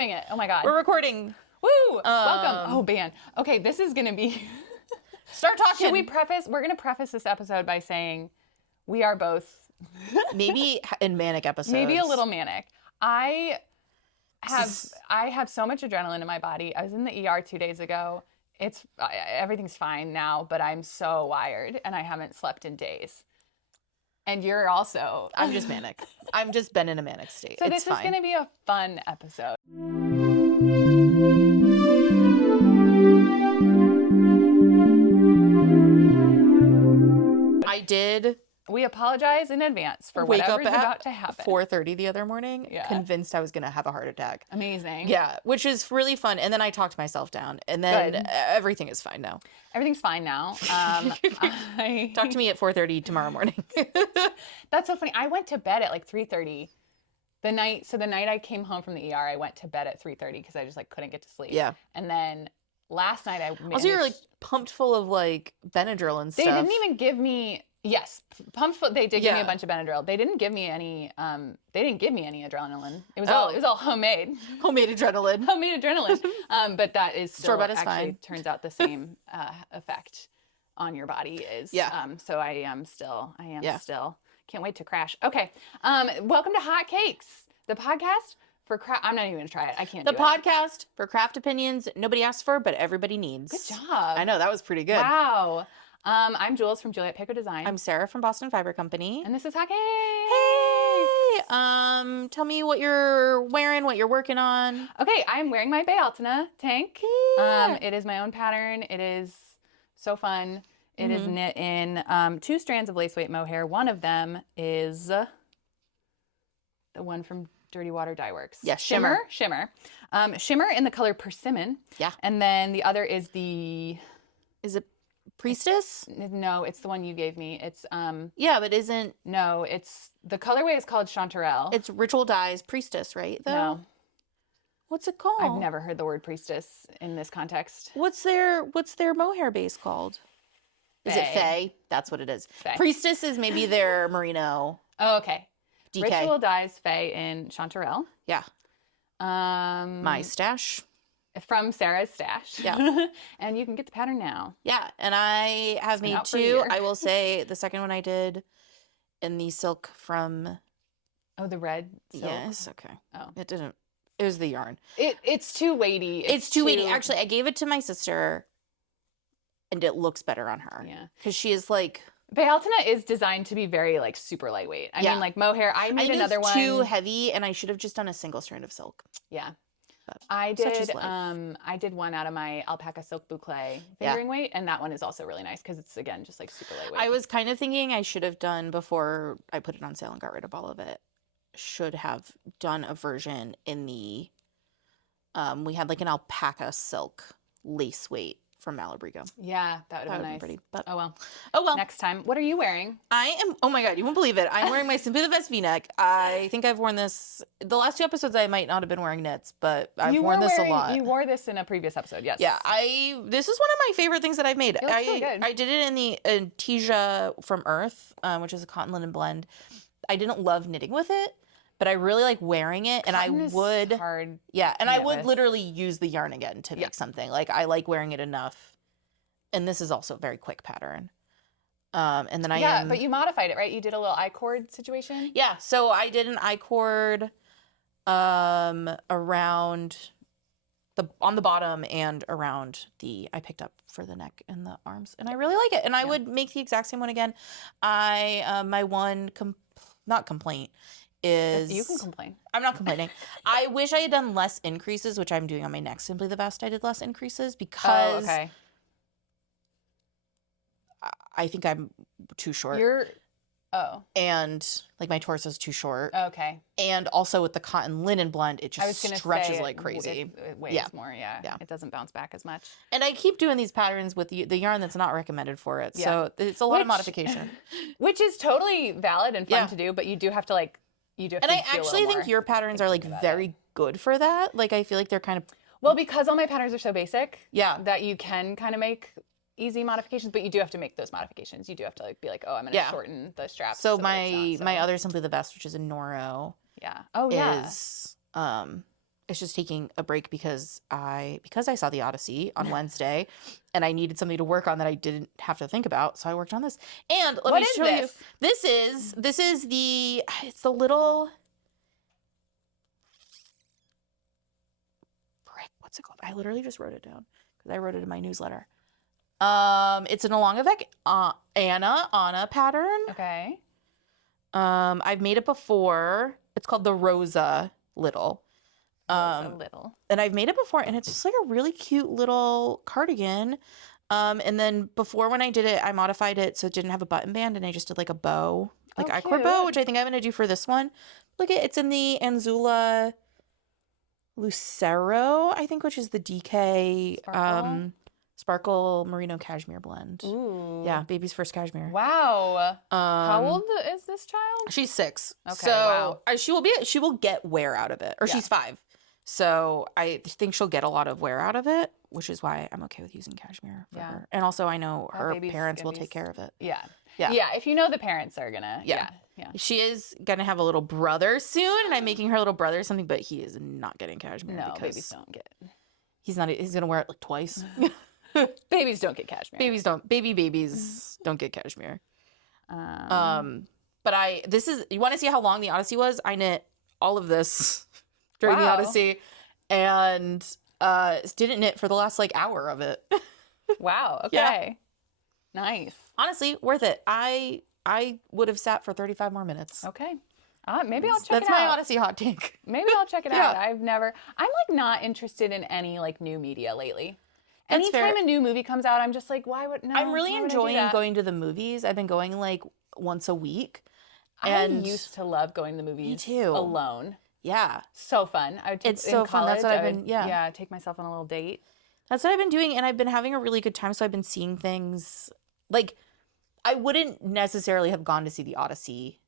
Dang it. Oh my God. We're recording. Woo! Welcome. Oh, man. Okay, this is going to be... Start talking. Should we preface? We're going to preface this episode by saying we are both... Maybe in manic episodes. Maybe a little manic. I have so much adrenaline in my body. I was in the ER 2 days ago. Everything's fine now, but I'm so wired and I haven't slept in days. And you're also... I'm just manic. I've just been in a manic state. So this is going to be a fun episode. We apologize in advance for whatever's about to happen. 4:30 the other morning, convinced I was going to have a heart attack. Amazing. Yeah, which is really fun. And then I talked myself down. And then everything is fine now. Everything's fine now. Talk to me at 4:30 tomorrow morning. That's so funny. I went to bed at like 3:30. The night I came home from the ER, I went to bed at 3:30 because I just like couldn't get to sleep. Yeah. And then last night I managed... Also, you're like pumped full of like Benadryl and stuff. They didn't even give me... Yes, they did give me a bunch of Benadryl. They didn't give me any. They didn't give me any adrenaline. It was all homemade. Homemade adrenaline. Homemade adrenaline. But that is still actually fine. Turns out the same effect on your body is. Yeah. So I am still. Can't wait to crash. Okay. Welcome to Hot Cakes, the podcast for craft. I'm not even gonna try it. I can't. The podcast for craft opinions nobody asks for, but everybody needs. Good job. I know that was pretty good. Wow. I'm Jules from Juliette Pécaut Design. I'm Sara from Boston Fiber Company. And this is Hot Cakes. Hey! Tell me what you're wearing, what you're working on. Okay, I'm wearing my Bealtaine tank. Yeah. It is my own pattern. It is so fun. It is knit in 2 strands of lace weight mohair. One of them is the one from Dirty Water Dyeworks. Yeah, Shimmer. Shimmer in the color Persimmon. Yeah. And then the other is the... Is it Priestess? No, it's the one you gave me. It's yeah, but isn't... No, it's... The colorway is called Chanterelle. It's Ritual Dyes Priestess, right? Though? No. What's it called? I've never heard the word priestess in this context. What's their mohair base called? Is it Fae? That's what it is. Fae. Priestess is maybe their merino. Oh, okay. DK. Ritual Dyes Fae in Chanterelle. Yeah. My stash. From Sarah's stash. Yeah. And you can get the pattern now. Yeah. And I have made 2. I will say the second one I did in the silk from... Oh, the red silk? Yes. Okay. Oh. It was the yarn. It's too weighty. It's too weighty. Actually, I gave it to my sister and it looks better on her. Yeah. Because she is like... Bealtaine is designed to be very like super lightweight. I mean like mohair. I made another one. Too heavy and I should have just done a single strand of silk. Yeah. I did one out of my alpaca silk boucle fingering weight, and that one is also really nice because it's again just like super lightweight. I was kind of thinking I should have done before I put it on sale and got rid of all of it. Should have done a version in the we had like an alpaca silk lace weight from Malabrigo. Yeah, that would have been nice. Pretty, but oh well. Next time. What are you wearing? I am. Oh my God, you won't believe it. I'm wearing my Simply the Best V-neck. I think I've worn this. The last 2 episodes I might not have been wearing knits, but I've worn this a lot. You wore this in a previous episode, yes. Yeah, this is one of my favorite things that I've made. It looks really good. I did it in the Etesia from Urth, which is a cotton linen blend. I didn't love knitting with it, but I really like wearing it, and Cotton I is would. Hard yeah, and I would literally use the yarn again to make something. Like I like wearing it enough. And this is also a very quick pattern. And then Yeah, but you modified it, right? You did a little I-cord situation? Yeah, so I did an I-cord around on the bottom and around I picked up for the neck and the arms. And I really like it. And I would make the exact same one again. My one, not complaint, is... You can complain. I'm not complaining. I wish I had done less increases, which I'm doing on my neck. Simply the Best, I did less increases because... Oh, okay. I think I'm too short. And like my torso is too short. Okay. And also with the cotton linen blend, it just stretches like crazy. It weighs more, yeah. It doesn't bounce back as much. And I keep doing these patterns with the yarn that's not recommended for it. So it's a lot of modification. Which is totally valid and fun to do, but you do have to like, And I actually think your patterns are like very good for that. Like I feel like they're kind of... Well, because all my patterns are so basic. Yeah. That you can kind of make easy modifications, but you do have to make those modifications. You do have to like be like, oh, I'm going to shorten the straps. So my other Simply the Best, which is a Noro. Yeah. Oh yeah. Is it's just taking a break because I saw the Odyssey on Wednesday and I needed something to work on that I didn't have to think about. So I worked on this. And let me show you. This is it's the little what's it called? I literally just wrote it down because I wrote it in my newsletter. It's an avec Anna pattern. Okay. I've made it before. It's called the Rosa Little. And I've made it before, and it's just like a really cute little cardigan. And then before when I did it, I modified it so it didn't have a button band, and I just did like a bow, like icord bow, which I think I'm gonna do for this one. Look at it's in the Anzula Lucero, I think, which is the DK Sparkle Merino Cashmere blend. Ooh. Yeah, baby's first cashmere. Wow. How old is this child? She's 6. Okay. So wow. She will get wear out of it, or she's 5. So I think she'll get a lot of wear out of it, which is why I'm okay with using cashmere for her. And also I know her parents will take care of it. Yeah. Yeah. If you know the parents are gonna. Yeah. She is gonna have a little brother soon, and I'm making her little brother something, but he is not getting cashmere. No, because babies don't get. He's gonna wear it like twice. Babies don't get cashmere. Babies don't get cashmere. But you want to see how long the Odyssey was? I knit all of this during the Odyssey, and didn't knit for the last like hour of it. Wow. Okay. Yeah. Nice. Honestly, worth it. I would have sat for 35 more minutes. Okay. Maybe I'll check it out. That's my Odyssey hot take. Maybe I'll check it out. I'm like not interested in any like new media lately. Anytime a new movie comes out, I'm just like, I'm really enjoying going to the movies. I've been going like once a week. And I used to love going to the movies. Me too. Alone. Yeah. So fun. It's so fun. That's what I've been, take myself on a little date. That's what I've been doing, and I've been having a really good time, so I've been seeing things. Like, I wouldn't necessarily have gone to see the Odyssey.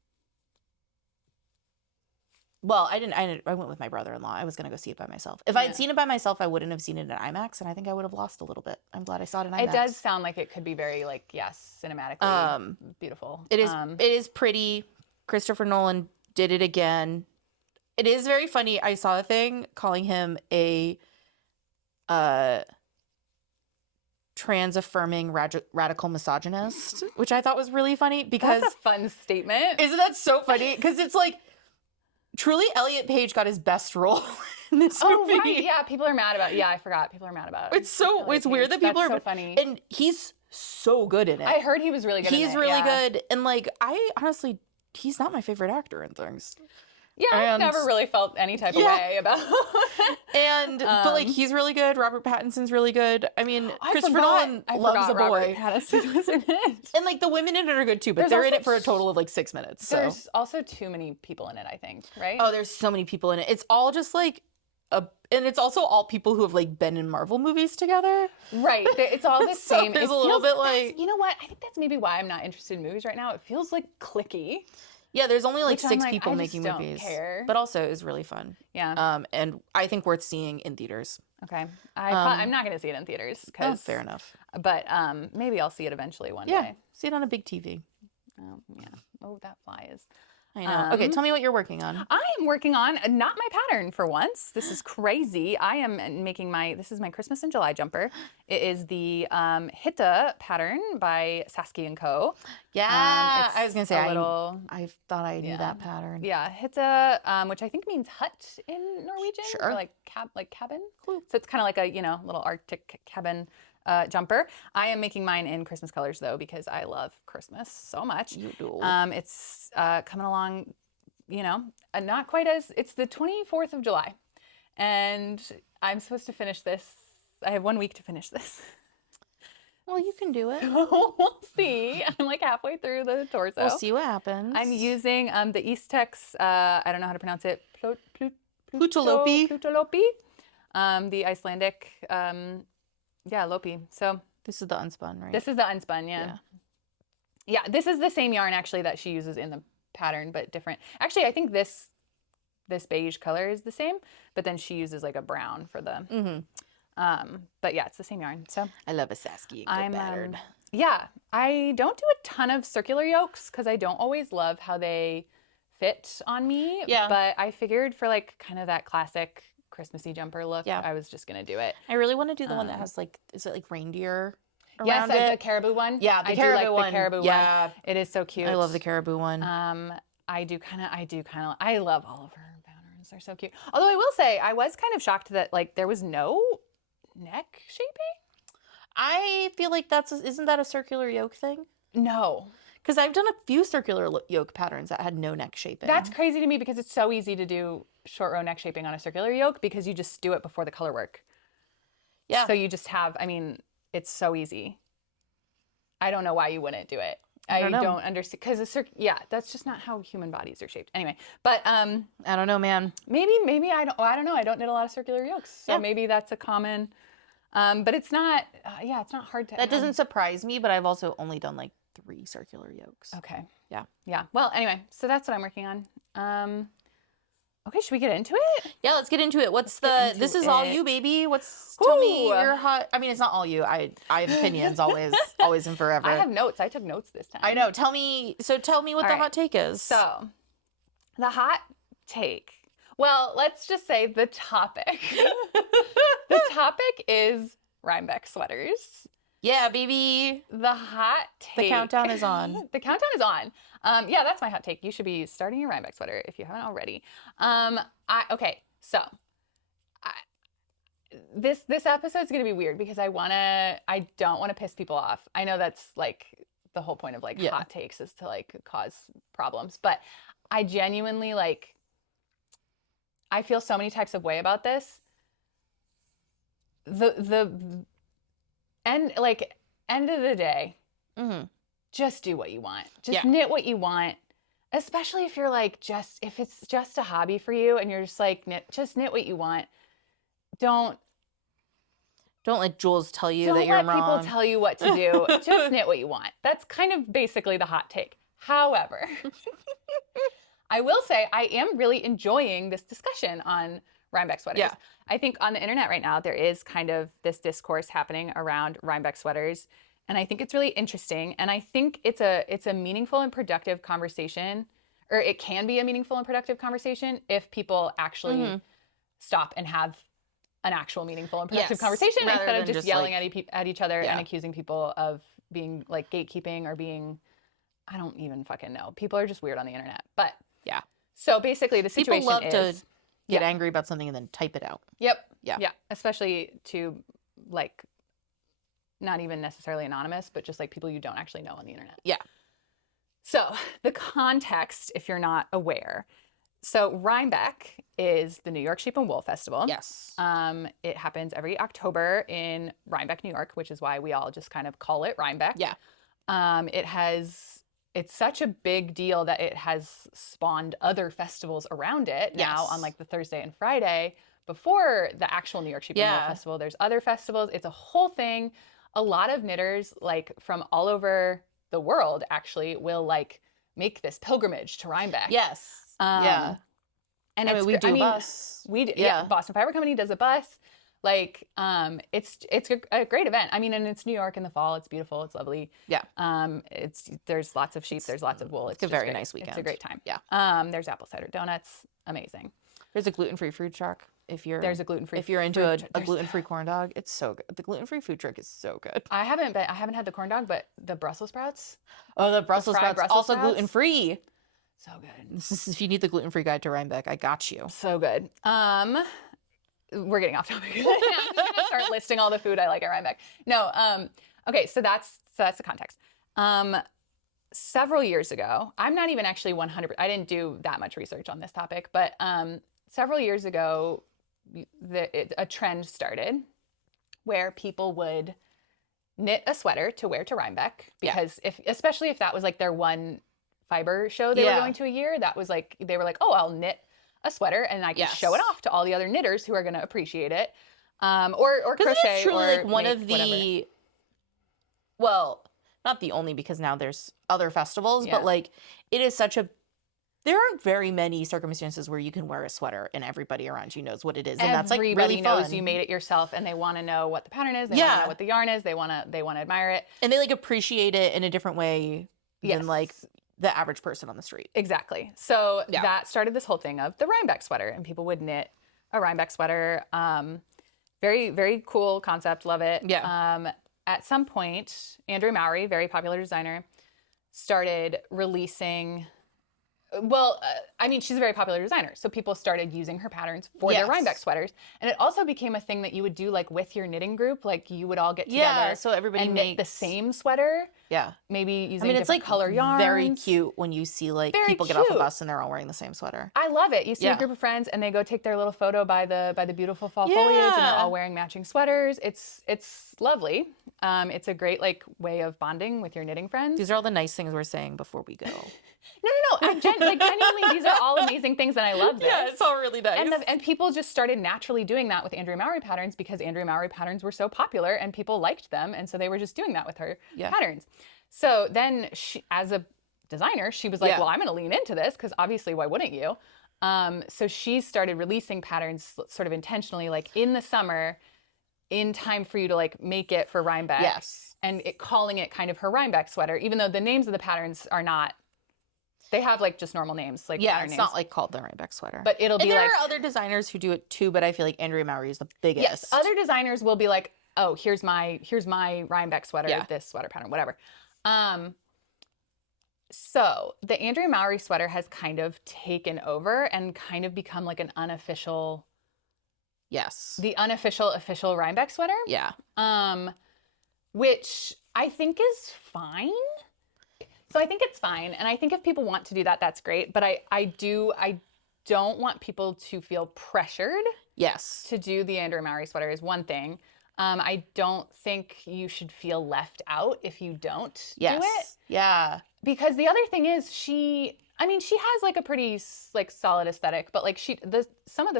Well, I didn't. I went with my brother-in-law. I was going to go see it by myself. If I had seen it by myself, I wouldn't have seen it in IMAX, and I think I would have lost a little bit. I'm glad I saw it in IMAX. It does sound like it could be very, like, cinematically beautiful. It is. It is pretty. Christopher Nolan did it again. It is very funny. I saw a thing calling him a trans-affirming radical misogynist, which I thought was really funny because... That's a fun statement. Isn't that so funny? Because it's like, truly, Elliot Page got his best role in this movie. Right. Yeah, people are mad about it. Yeah, I forgot. People are mad about it. It's weird that people are... so funny. And he's so good in it. I heard he was really good in it. He's really good. And, like, I honestly... He's not my favorite actor in things. Yeah, I've never really felt any type of way about it. But, like, he's really good. Robert Pattinson's really good. I mean, Christopher Nolan loves a boy. Robert Pattinson was in it. And, like, the women in it are good, too. But they're in it for a total of, like, 6 minutes. So. There's also too many people in it, I think, right? Oh, there's so many people in it. It's all just, like... and it's also all people who have, like, been in Marvel movies together. Right. It's all the same. There's a little bit, like... You know what? I think that's maybe why I'm not interested in movies right now. It feels, like, cliquey. Yeah, there's only like 6 people making movies. Care. But also it was really fun. Yeah. And I think worth seeing in theaters. Okay. I'm not going to see it in theaters. Fair enough. But maybe I'll see it eventually one day. Yeah, see it on a big TV. Oh, yeah. Oh, that fly is... I know. Okay, tell me what you're working on. I am working on not my pattern for once. This is crazy. I am making this is my Christmas in July jumper. It is the Hytte pattern by Saskie and Co. Yeah, I was going to say, I thought I knew that pattern. Yeah, Hytte, which I think means hut in Norwegian. Sure. Or like cabin. Cool. So it's kind of like a, little Arctic cabin jumper. I am making mine in Christmas colors though because I love Christmas so much. You do. It's coming along, not quite it's the 24th of July, and I'm supposed to finish this. I have 1 week to finish this. Well, you can do it. We'll see. I'm like halfway through the torso. We'll see what happens. I'm using the Istex. I don't know how to pronounce it. Plötulopi. The Icelandic. Lopi. So this is the unspun, right? This is the unspun, yeah. Yeah, this is the same yarn actually that she uses in the pattern, but different. Actually, I think this beige color is the same, but then she uses like a brown for the. Mm-hmm. But yeah, it's the same yarn. So I love a Saskie pattern. Yeah, I don't do a ton of circular yokes because I don't always love how they fit on me. Yeah. But I figured for like kind of that classic Christmassy jumper look, Yeah. I was just going to do it. I really want to do the one that has like, is it like reindeer Yes, around it? the caribou one. Yeah, the I caribou do like one. the caribou Yeah. one. It is so cute. I love the caribou one. I love all of her patterns. They're so cute. Although I will say, I was kind of shocked that like there was no neck shaping. I feel like isn't that a circular yoke thing? No. Because I've done a few circular yoke patterns that had no neck shaping. That's crazy to me because it's so easy to do short row neck shaping on a circular yoke because you just do it before the color work. Yeah. So you just have, I mean, it's so easy. I don't know why you wouldn't do it. I don't understand because that's just not how human bodies are shaped. Anyway, but I don't know, man. maybe I don't know. I don't knit a lot of circular yokes, so maybe that's a common. But it's not. It's not hard to. That doesn't surprise me, but I've also only done like 3 circular yokes. Okay. Yeah. Yeah. Well, anyway, so that's what I'm working on. Okay, should we get into it? Yeah, let's get into it. This is all you, baby. Tell me your hot. I mean, it's not all you. I have opinions always, always and forever. I have notes. I took notes this time. I know. Tell me what the hot take is. So, the hot take. Well, let's just say the topic. The topic is Rhinebeck sweaters. Yeah, baby. The hot take. The countdown is on. The countdown is on. Yeah, that's my hot take. You should be starting your Rhinebeck sweater if you haven't already. This episode's gonna be weird because I don't want to piss people off. I know that's like the whole point of like hot takes is to like cause problems, but I genuinely like. I feel so many types of way about this. The end of the day, just do what you want. Just knit what you want. Especially if you're like if it's just a hobby for you and you're just like knit what you want. Don't let Jules tell you that you're wrong. Don't let people tell you what to do. Just knit what you want. That's kind of basically the hot take. However, I will say I am really enjoying this discussion on Rhinebeck sweaters. Yeah. I think on the internet right now, there is kind of this discourse happening around Rhinebeck sweaters. And I think it's really interesting. And I think it's a meaningful and productive conversation, or it can be a meaningful and productive conversation if people actually stop and have an actual meaningful and productive conversation instead of just yelling at each other and accusing people of being like gatekeeping or being, I don't even fucking know. People are just weird on the internet. But yeah. So basically the situation people love to get angry about something and then type it out. Yep. Yeah. Yeah. Especially to like not even necessarily anonymous, but just like people you don't actually know on the internet. Yeah. So the context, if you're not aware. So Rhinebeck is the New York Sheep and Wool Festival. Yes. It happens every October in Rhinebeck, New York, which is why we all just kind of call it Rhinebeck. Yeah. It's such a big deal that it has spawned other festivals around it now on like the Thursday and Friday before the actual New York Sheep and Wool Festival. There's other festivals. It's a whole thing. A lot of knitters like from all over the world actually will like make this pilgrimage to Rhinebeck. Yes. And I mean, we do a bus. Boston Fiber Company does a bus. Like, it's a great event. I mean, and it's New York in the fall. It's beautiful. It's lovely. Yeah. There's lots of sheep. There's lots of wool. It's a very nice weekend. It's a great time. Yeah. There's apple cider donuts. Amazing. There's a gluten-free food truck. If you're into a gluten-free corn dog, it's so good. The gluten-free food truck is so good. I haven't had the corn dog, but the Brussels sprouts. Oh, the Brussels sprouts also gluten-free. So good. If you need the gluten-free guide to Rhinebeck, I got you. So good. We're getting off topic. I'm just gonna start listing all the food I like at Rhinebeck. No. Okay. So that's the context. Several years ago, I'm not even actually 100%. I didn't do that much research on this topic, but several years ago, a trend started where people would knit a sweater to wear to Rhinebeck because especially if that was like their one fiber show they were going to a year, that was like they were like, oh, I'll knit a sweater and I can show it off to all the other knitters who are going to appreciate it, or crochet. It's truly or like one of the, well, not the only because now there's other festivals, but like it is such a. There aren't very many circumstances where you can wear a sweater and everybody around you knows what it is, and that's like really fun. Everybody knows you made it yourself, and they want to know what the pattern is. They want to know what the yarn is. They want to admire it, and they like appreciate it in a different way than like the average person on the street. Exactly. So that started this whole thing of the Rhinebeck sweater, and people would knit a Rhinebeck sweater. Very, very cool concept. Love it. Yeah. At some point, Andrea Mowry, very popular designer, started releasing. Well, I mean, she's a very popular designer, so people started using her patterns for their Rhinebeck sweaters, and it also became a thing that you would do like with your knitting group, like you would all get together, so everybody and makes knit the same sweater. Yeah, maybe using it's different like color yarns. Very cute when you see like Very people get off a bus and they're all wearing the same sweater. I love it. You see a group of friends and they go take their little photo by the beautiful fall foliage, and they're all wearing matching sweaters. It's lovely. It's a great like way of bonding with your knitting friends. These are all the nice things we're saying before we go. No. Genuinely, these are all amazing things, and I love this. Yeah, it's all really nice. And people just started naturally doing that with Andrea Mowry patterns because Andrea Mowry patterns were so popular and people liked them, and so they were just doing that with her patterns. So then, she, as a designer, she was like, "Well, I'm going to lean into this because obviously, why wouldn't you?" So she started releasing patterns sort of intentionally, like in the summer, in time for you to like make it for Rhinebeck. Yes. And calling it kind of her Rhinebeck sweater, even though the names of the patterns are not. They have like just normal names, like it's names. not like called the Rhinebeck sweater. But it'll be there like are other designers who do it too, but I feel like Andrea Mowry is the biggest. yes, other designers will be like, oh, here's my Rhinebeck sweater, this sweater pattern, whatever. So the Andrea Mowry sweater has kind of taken over and kind of become like an unofficial. Yes. The unofficial official Rhinebeck sweater. Yeah. Which I think is fine. So I think it's fine, and I think if people want to do that, that's great. But I don't want people to feel pressured. Yes. To do the Andrea Mowry sweater is one thing. I don't think you should feel left out if you don't do it. Yeah. Because the other thing is she has like a pretty like solid aesthetic, but like some of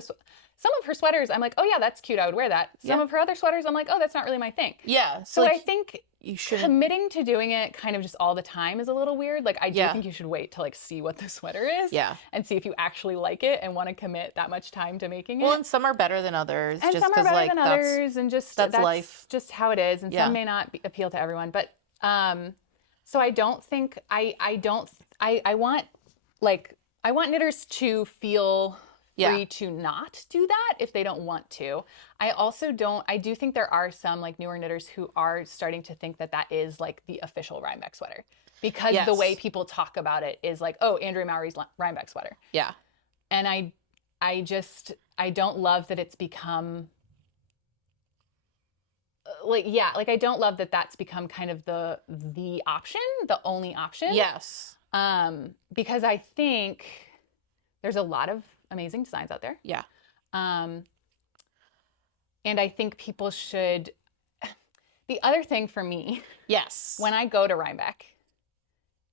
her sweaters, I'm like, oh yeah, that's cute. I would wear that. Some of her other sweaters, I'm like, oh, that's not really my thing. Yeah. So like, I think you should committing to doing it kind of just all the time is a little weird. Like I do think you should wait to like see what the sweater is. Yeah. And see if you actually like it and want to commit that much time to making it. Well, and some are better than others. And just some are better than others, and just that's life. Just how it is. And some may not appeal to everyone. But so I don't think I want knitters to feel free to not do that if they don't want to. I do think there are some like newer knitters who are starting to think that is like the official Rhinebeck sweater because the way people talk about it is like, oh, Andrea Mowry's Rhinebeck sweater. Yeah. And I don't love that it's become I don't love that that's become kind of the option, the only option. Yes. Because I think there's a lot of amazing designs out there. Yeah. And I think people should. The other thing for me, yes, when I go to Rhinebeck,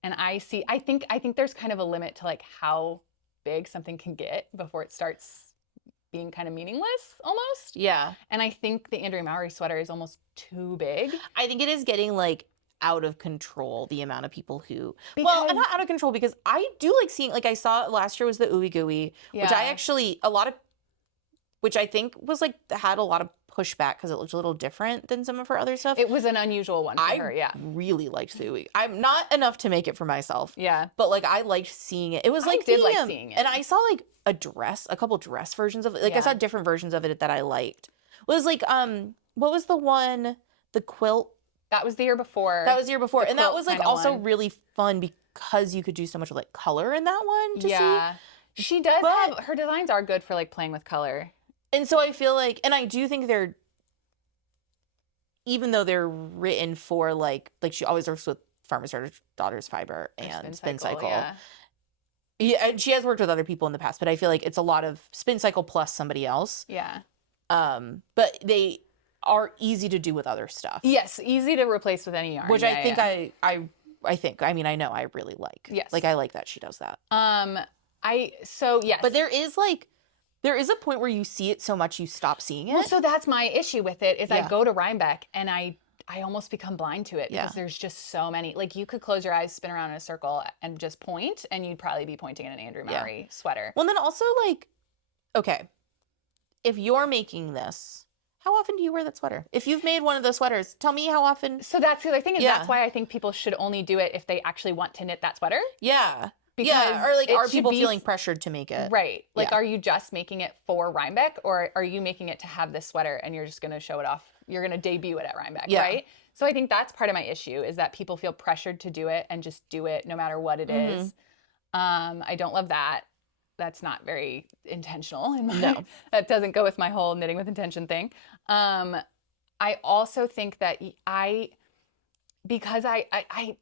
and I think there's kind of a limit to like how big something can get before it starts being kind of meaningless almost. Yeah. And I think the Andrea Mowry sweater is almost too big. I think it is getting like out of control, the amount of people who not out of control, because I do like seeing, like I saw last year was the Ooey Gooey, which I actually which I think was like had a lot of pushback because it looked a little different than some of her other stuff. It was an unusual one for her, yeah. I really liked the Ooey. I'm not enough to make it for myself. Yeah. But like I liked seing it. It was like I did like seeing it. And I saw like a couple dress versions of it. Like I saw different versions of it that I liked. It was like what was the quilt? That was the year before. And that was like also really fun because you could do so much with like color in that one to see. She does her designs are good for like playing with color. And so I feel like, and I do think even though they're written for like she always works with Farmer's Daughters Fiber and Spin Cycle. Yeah, and she has worked with other people in the past, but I feel like it's a lot of Spin Cycle plus somebody else. Yeah. But they are easy to do with other stuff. Yes, easy to replace with any yarn. Which I think I know I really like. Yes. Like I like that she does that. Yes. But there is a point where you see it so much you stop seeing it. Well, so that's my issue with it is I go to Rhinebeck and I almost become blind to it because there's just so many. Like you could close your eyes, spin around in a circle and just point and you'd probably be pointing at an Andrea Mowry sweater. Well, then also like, okay, if you're making this, how often do you wear that sweater? If you've made one of those sweaters, tell me how often. So that's the other thing is that's why I think people should only do it if they actually want to knit that sweater. Yeah. Because yeah, or like, it are should people be feeling pressured to make it? right. Like, Yeah. are you just making it for Rhinebeck, or are you making it to have this sweater and you're just going to show it off? You're going to debut it at Rhinebeck, Yeah. right? So I think that's part of my issue, is that people feel pressured to do it and just do it no matter what it is. I don't love that. That's not very intentional in my, No. that doesn't go with my whole knitting with intention thing. I also think that because I'm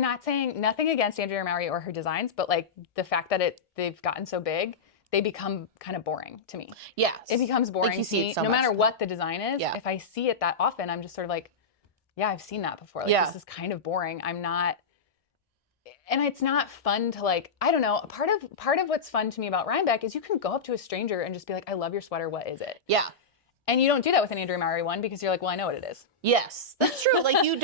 not saying nothing against Andrea Mowry or her designs, but like the fact that they've gotten so big, they become kind of boring to me. Yes. It becomes boring you to see me, it so no much matter then. what the design is. Yeah. If I see it that often, I'm just sort of like, yeah, I've seen that before. Like, Yeah. this is kind of boring. I'm not, and it's not fun to like, I don't know. Part of what's fun to me about Rhinebeck is you can go up to a stranger and just be like, I love your sweater. What is it? Yeah. And you don't do that with an Andrea Mowry one because you're like, well, I know what it is. Yes, that's true. Like, you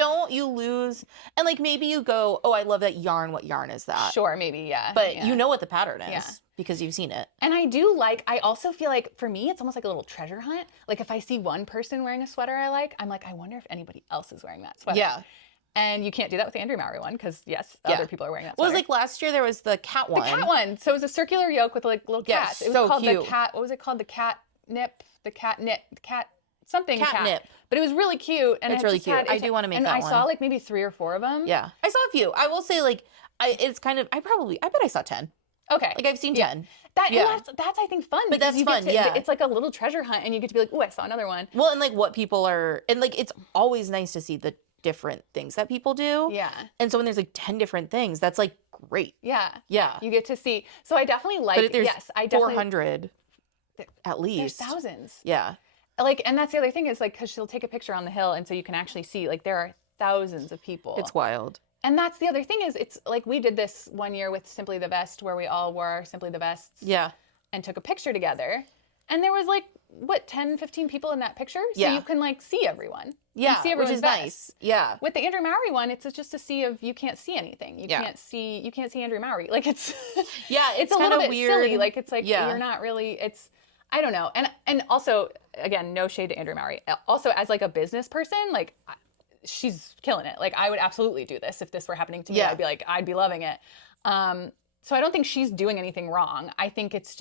lose, and like maybe you go, oh, I love that yarn. What yarn is that? Sure, maybe, yeah. But yeah. you know what the pattern is Yeah. because you've seen it. And I also feel like for me, it's almost like a little treasure hunt. Like if I see one person wearing a sweater I like, I'm like, I wonder if anybody else is wearing that sweater. Yeah. And you can't do that with the Andrea Mowry one because yes, Yeah. other people are wearing that Well, sweater. it was like last year there was the cat one. The cat one. So it was a circular yoke with like little Yeah, cats. It was so called cute. the cat. What was it called? The cat something cat. Catnip. But it was really cute. And It's it really just cute. had- I do wanna make and that I saw one. like maybe 3 or 4 of them. Yeah, I saw a few. I will say, like, it's kind of. I bet I saw 10. Okay. Like, I've seen 10. And that's I think fun. But because that's you get fun, to- yeah. It's like a little treasure hunt, and you get to be like, oh, I saw another one. Well, and like what people are, and like it's always nice to see the different things that people do. Yeah. And so when there's like 10 different things, that's like great. Yeah. Yeah. You get to see. So I definitely like. But there's yes, I definitely. 400 at least. There's thousands. Yeah. Like, and that's the other thing is like, because she'll take a picture on the hill, and so you can actually see like there are thousands of people. It's wild. And that's the other thing is it's like we did this one year with Simply the Vest where we all wore Simply the Vests. Yeah. And took a picture together. And there was like, what, 10, 15 people in that picture? So Yeah. you can like see everyone. Yeah. You see Which everyone's is vest. nice. Yeah. With the Andrea Mowry one, it's just a sea of you can't see anything. You Yeah. can't see Andrea Mowry. Like it's Yeah. it's a kind little of bit weird. silly. Like it's like Yeah. you're not really it's I don't know. And also again, no shade to Andrea Mowry. Also as like a business person, like she's killing it. Like I would absolutely do this if this were happening to me. Yeah. I'd be like I'd be loving it. So I don't think she's doing anything wrong. I think it's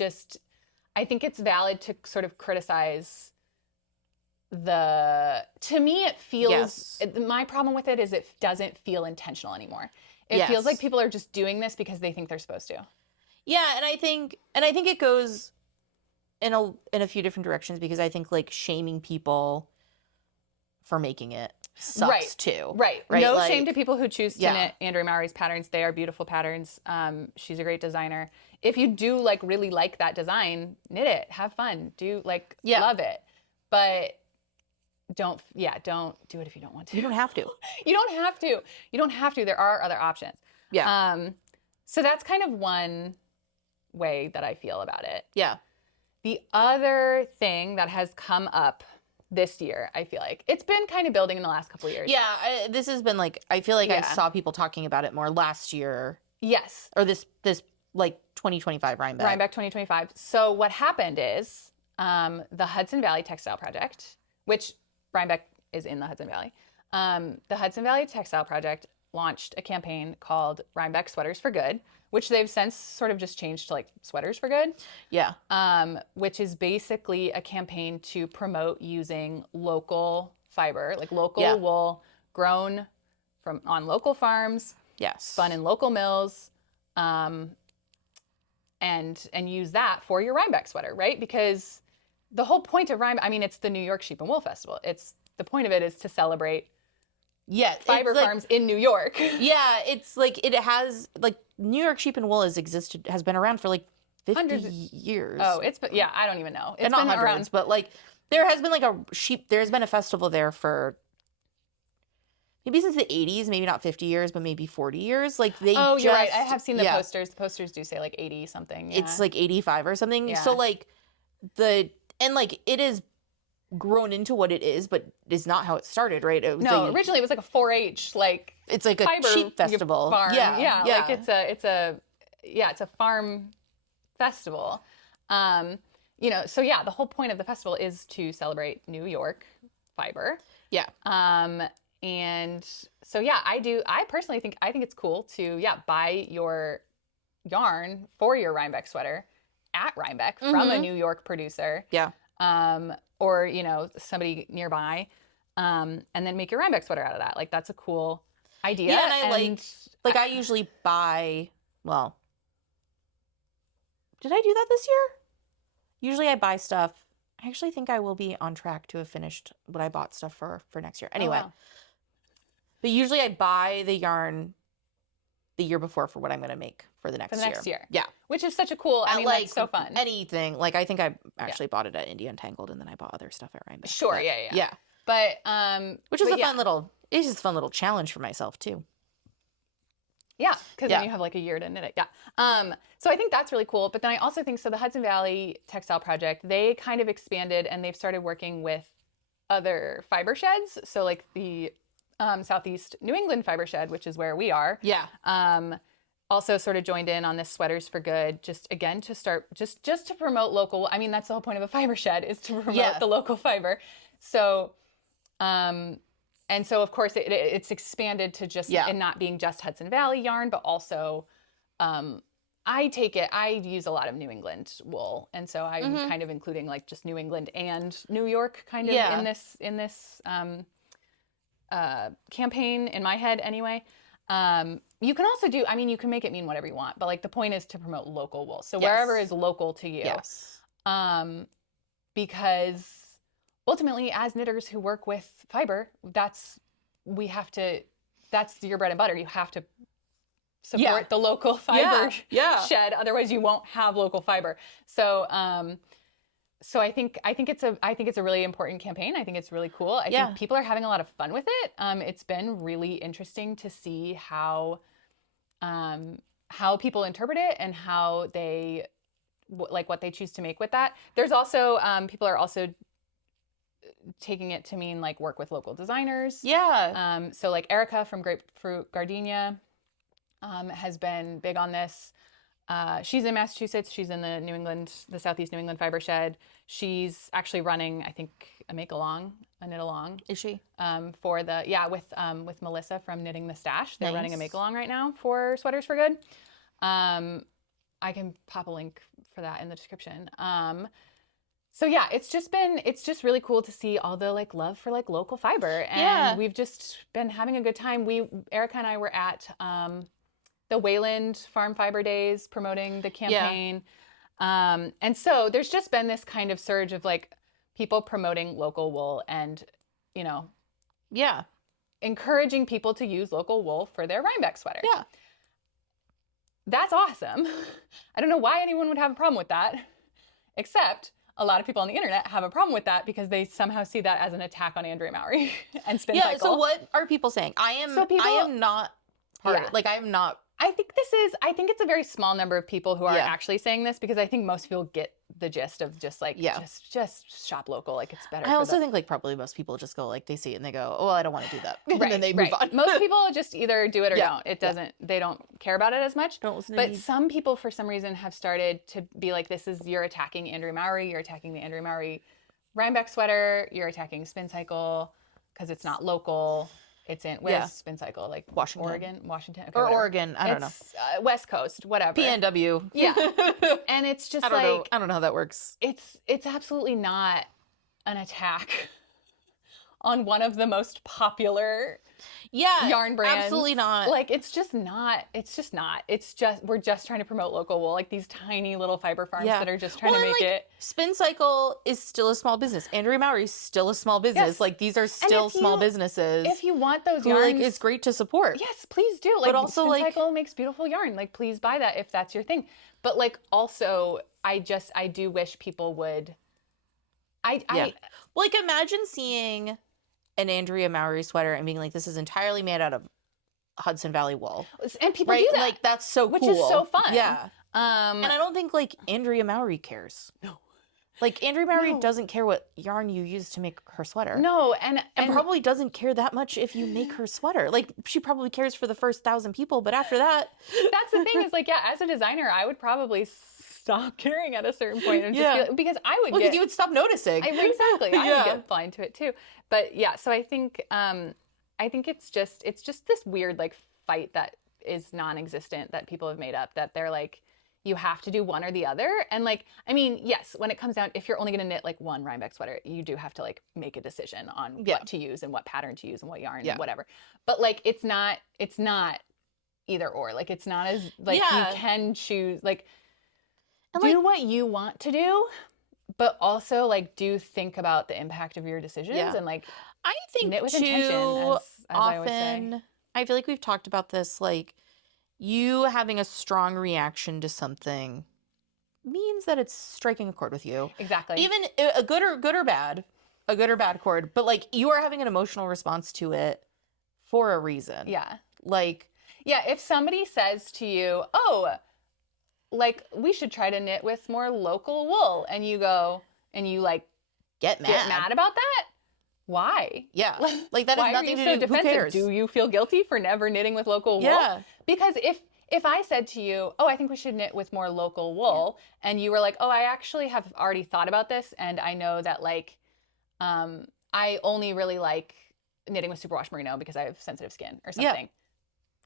valid to sort of criticize to me it feels Yes. my problem with it is it doesn't feel intentional anymore. It Yes. feels like people are just doing this because they think they're supposed to. Yeah, and I think it goes in a few different directions because I think like shaming people for making it sucks Right. too. Right. Right, No like- shame to people who choose to Yeah. knit Andrea Mowry's patterns. They are beautiful patterns. She's a great designer. If you do like really like that design, knit it. Have fun. Do like love it. But don't do it if you don't want to. You don't have to. You don't have to. You don't have to. There are other options. Yeah. So that's kind of one way that I feel about it. Yeah. The other thing that has come up this year, I feel like it's been kind of building in the last couple of years. Yeah, this has been like I feel like I Yeah. saw people talking about it more last year Yes. or this like 2025 Rhinebeck. Rhinebeck 2025. So what happened is the Hudson Valley Textile Project, which Rhinebeck is in the Hudson Valley. The Hudson Valley Textile Project launched a campaign called Rhinebeck Sweaters for Good, which they've since sort of just changed to like Sweaters for Good. Yeah. Which is basically a campaign to promote using local fiber, like local wool grown on local farms, Yes. spun in local mills, and use that for your Rhinebeck sweater, right? Because the whole point of Rhinebeck, I mean, it's the New York Sheep and Wool Festival. The point of it is to celebrate fiber it's like- farms in New York. Yeah, it's like it has like New York Sheep and Wool has been around for like 50 Hundreds years. Oh, I don't even know. It's and not been hundreds, around. but like there has been like there's been a festival there for maybe since the 80s, maybe not 50 years, but maybe 40 years. Like they You're right. I have seen the yeah, posters. The posters do say like 80 something. Yeah. It's like 85 or something. Yeah. So like like it is grown into what it is, but is not how it started, right? It was originally it was like a 4-H it's like a fiber sheep festival. farm. Yeah. Like it's a farm festival. So the whole point of the festival is to celebrate New York fiber. Yeah. And so, yeah, I personally think it's cool to, buy your yarn for your Rhinebeck sweater at Rhinebeck from a New York producer. Yeah. Or, somebody nearby. And then make your Rhinebeck sweater out of that. Like, that's a cool idea. Yeah, and I usually buy, well, did I do that this year? Usually I buy stuff. I actually think I will be on track to have finished what I bought stuff for next year. Anyway. Oh, wow. But usually I buy the yarn the year before for what I'm going to make for the next year. Yeah. Which is such a cool, that's so fun. Anything. Like, I think I actually bought it at Indie Untangled, and then I bought other stuff at Rhinebeck. Sure, yeah. But, which is it's just a fun little challenge for myself, too. Yeah, because then you have like a year to knit it. Yeah. So I think that's really cool. But then I also think, so the Hudson Valley Textile Project, they kind of expanded and they've started working with other fiber sheds. So like the Southeast New England Fiber Shed, which is where we are. Yeah. Also sort of joined in on this Sweaters for Good, just again to start, just to promote local. I mean, that's the whole point of a fiber shed, is to promote the local fiber. So, and so of course it's expanded to just and not being just Hudson Valley yarn, but also, I use a lot of New England wool, and so I'm kind of including like just New England and New York kind of in this campaign in my head anyway. You can also do, you can make it mean whatever you want, but like the point is to promote local wool. So wherever is local to you. Yes. Because ultimately as knitters who work with fiber, that's your bread and butter. You have to support the local fiber shed. Otherwise you won't have local fiber. So, so I think it's a really important campaign. I think it's really cool. I think people are having a lot of fun with it. It's been really interesting to see how people interpret it and how they what they choose to make with that. There's also people are also taking it to mean like work with local designers. Yeah. So like Erica from Grapefruit Gardenia has been big on this. She's in Massachusetts. She's in the Southeast New England Fiber Shed. She's actually running, I think, a knit along. Is she? For with Melissa from Knitting the Stash. They're running a make along right now for Sweaters for Good. I can pop a link for that in the description. So yeah, it's just really cool to see all the like love for like local fiber, and we've just been having a good time. Erica and I were at the Wayland Farm Fiber Days promoting the campaign. And so there's just been this kind of surge of like people promoting local wool and, encouraging people to use local wool for their Rhinebeck sweater. Yeah. That's awesome. I don't know why anyone would have a problem with that, except a lot of people on the internet have a problem with that because they somehow see that as an attack on Andrea Mowry and Spin Cycle. So what are people saying? I am not part of it. Like, I'm not. I think it's a very small number of people who are actually saying this, because I think most people get the gist of just like, just shop local. Like, it's better. I also think like probably most people just go like, they see it and they go, oh, well, I don't want to do that. And then they move on. Most people just either do it or don't. It doesn't, they don't care about it as much. Don't listen to But me. some people for some reason have started to be like, you're attacking Andrea Mowry. You're attacking the Andrea Mowry Rhinebeck sweater. You're attacking Spin Cycle because it's not local. It's in Spin Cycle, like Washington. Okay, or whatever. Oregon. I don't know. West Coast, whatever. PNW. Yeah. And it's just I don't know how that works. It's absolutely not an attack on one of the most popular yarn brands. Absolutely not. Like, it's just not. We're just trying to promote local wool, like these tiny little fiber farms that are just trying to make it. Spin Cycle is still a small business. Andrea Mowry is still a small business. Yes. Like, these are still small businesses. If you want those yarns, like, it's great to support. Yes, please do. Like, but also, Spin Cycle makes beautiful yarn. Like, please buy that if that's your thing. But like, also, I do wish people would. Like, imagine seeing an Andrea Mowry sweater and being like, this is entirely made out of Hudson Valley wool. And people do that. Like, that's so cool. Which is so fun. Yeah. And I don't think, like, Andrea Mowry cares. No. Like, Andrea Mowry doesn't care what yarn you use to make her sweater. No, and probably doesn't care that much if you make her sweater. Like, she probably cares for the first 1,000 people, but after that... That's the thing is, like, as a designer, I would probably stop caring at a certain point. And just because I would because you would stop noticing. Exactly. I would get blind to it, too. But, yeah, so I think I think it's just this weird like fight that is non-existent that people have made up, that they're like, you have to do one or the other. And like, I mean, yes, when it comes down, if you're only going to knit like one Rhinebeck sweater, you do have to like make a decision on what to use and what pattern to use and what yarn and whatever. But like, it's not either or. Like, it's not as like you can choose like, and do what you want to do, but also like do think about the impact of your decisions and like I think knit with too, intention, as I always say. I feel like we've talked about this, like you having a strong reaction to something means that it's striking a chord with you. Exactly. Even a good or bad chord, but like you are having an emotional response to it for a reason. Yeah. Like, yeah, if somebody says to you, "Oh, like we should try to knit with more local wool," and you go and you like get mad about that, why? Yeah, like that has nothing to do. Defensive? Who cares? Do you feel guilty for never knitting with local wool? Yeah. Because if I said to you, "Oh, I think we should knit with more local wool," and you were like, "Oh, I actually have already thought about this, and I know that like, I only really like knitting with superwash merino because I have sensitive skin or something." Yeah.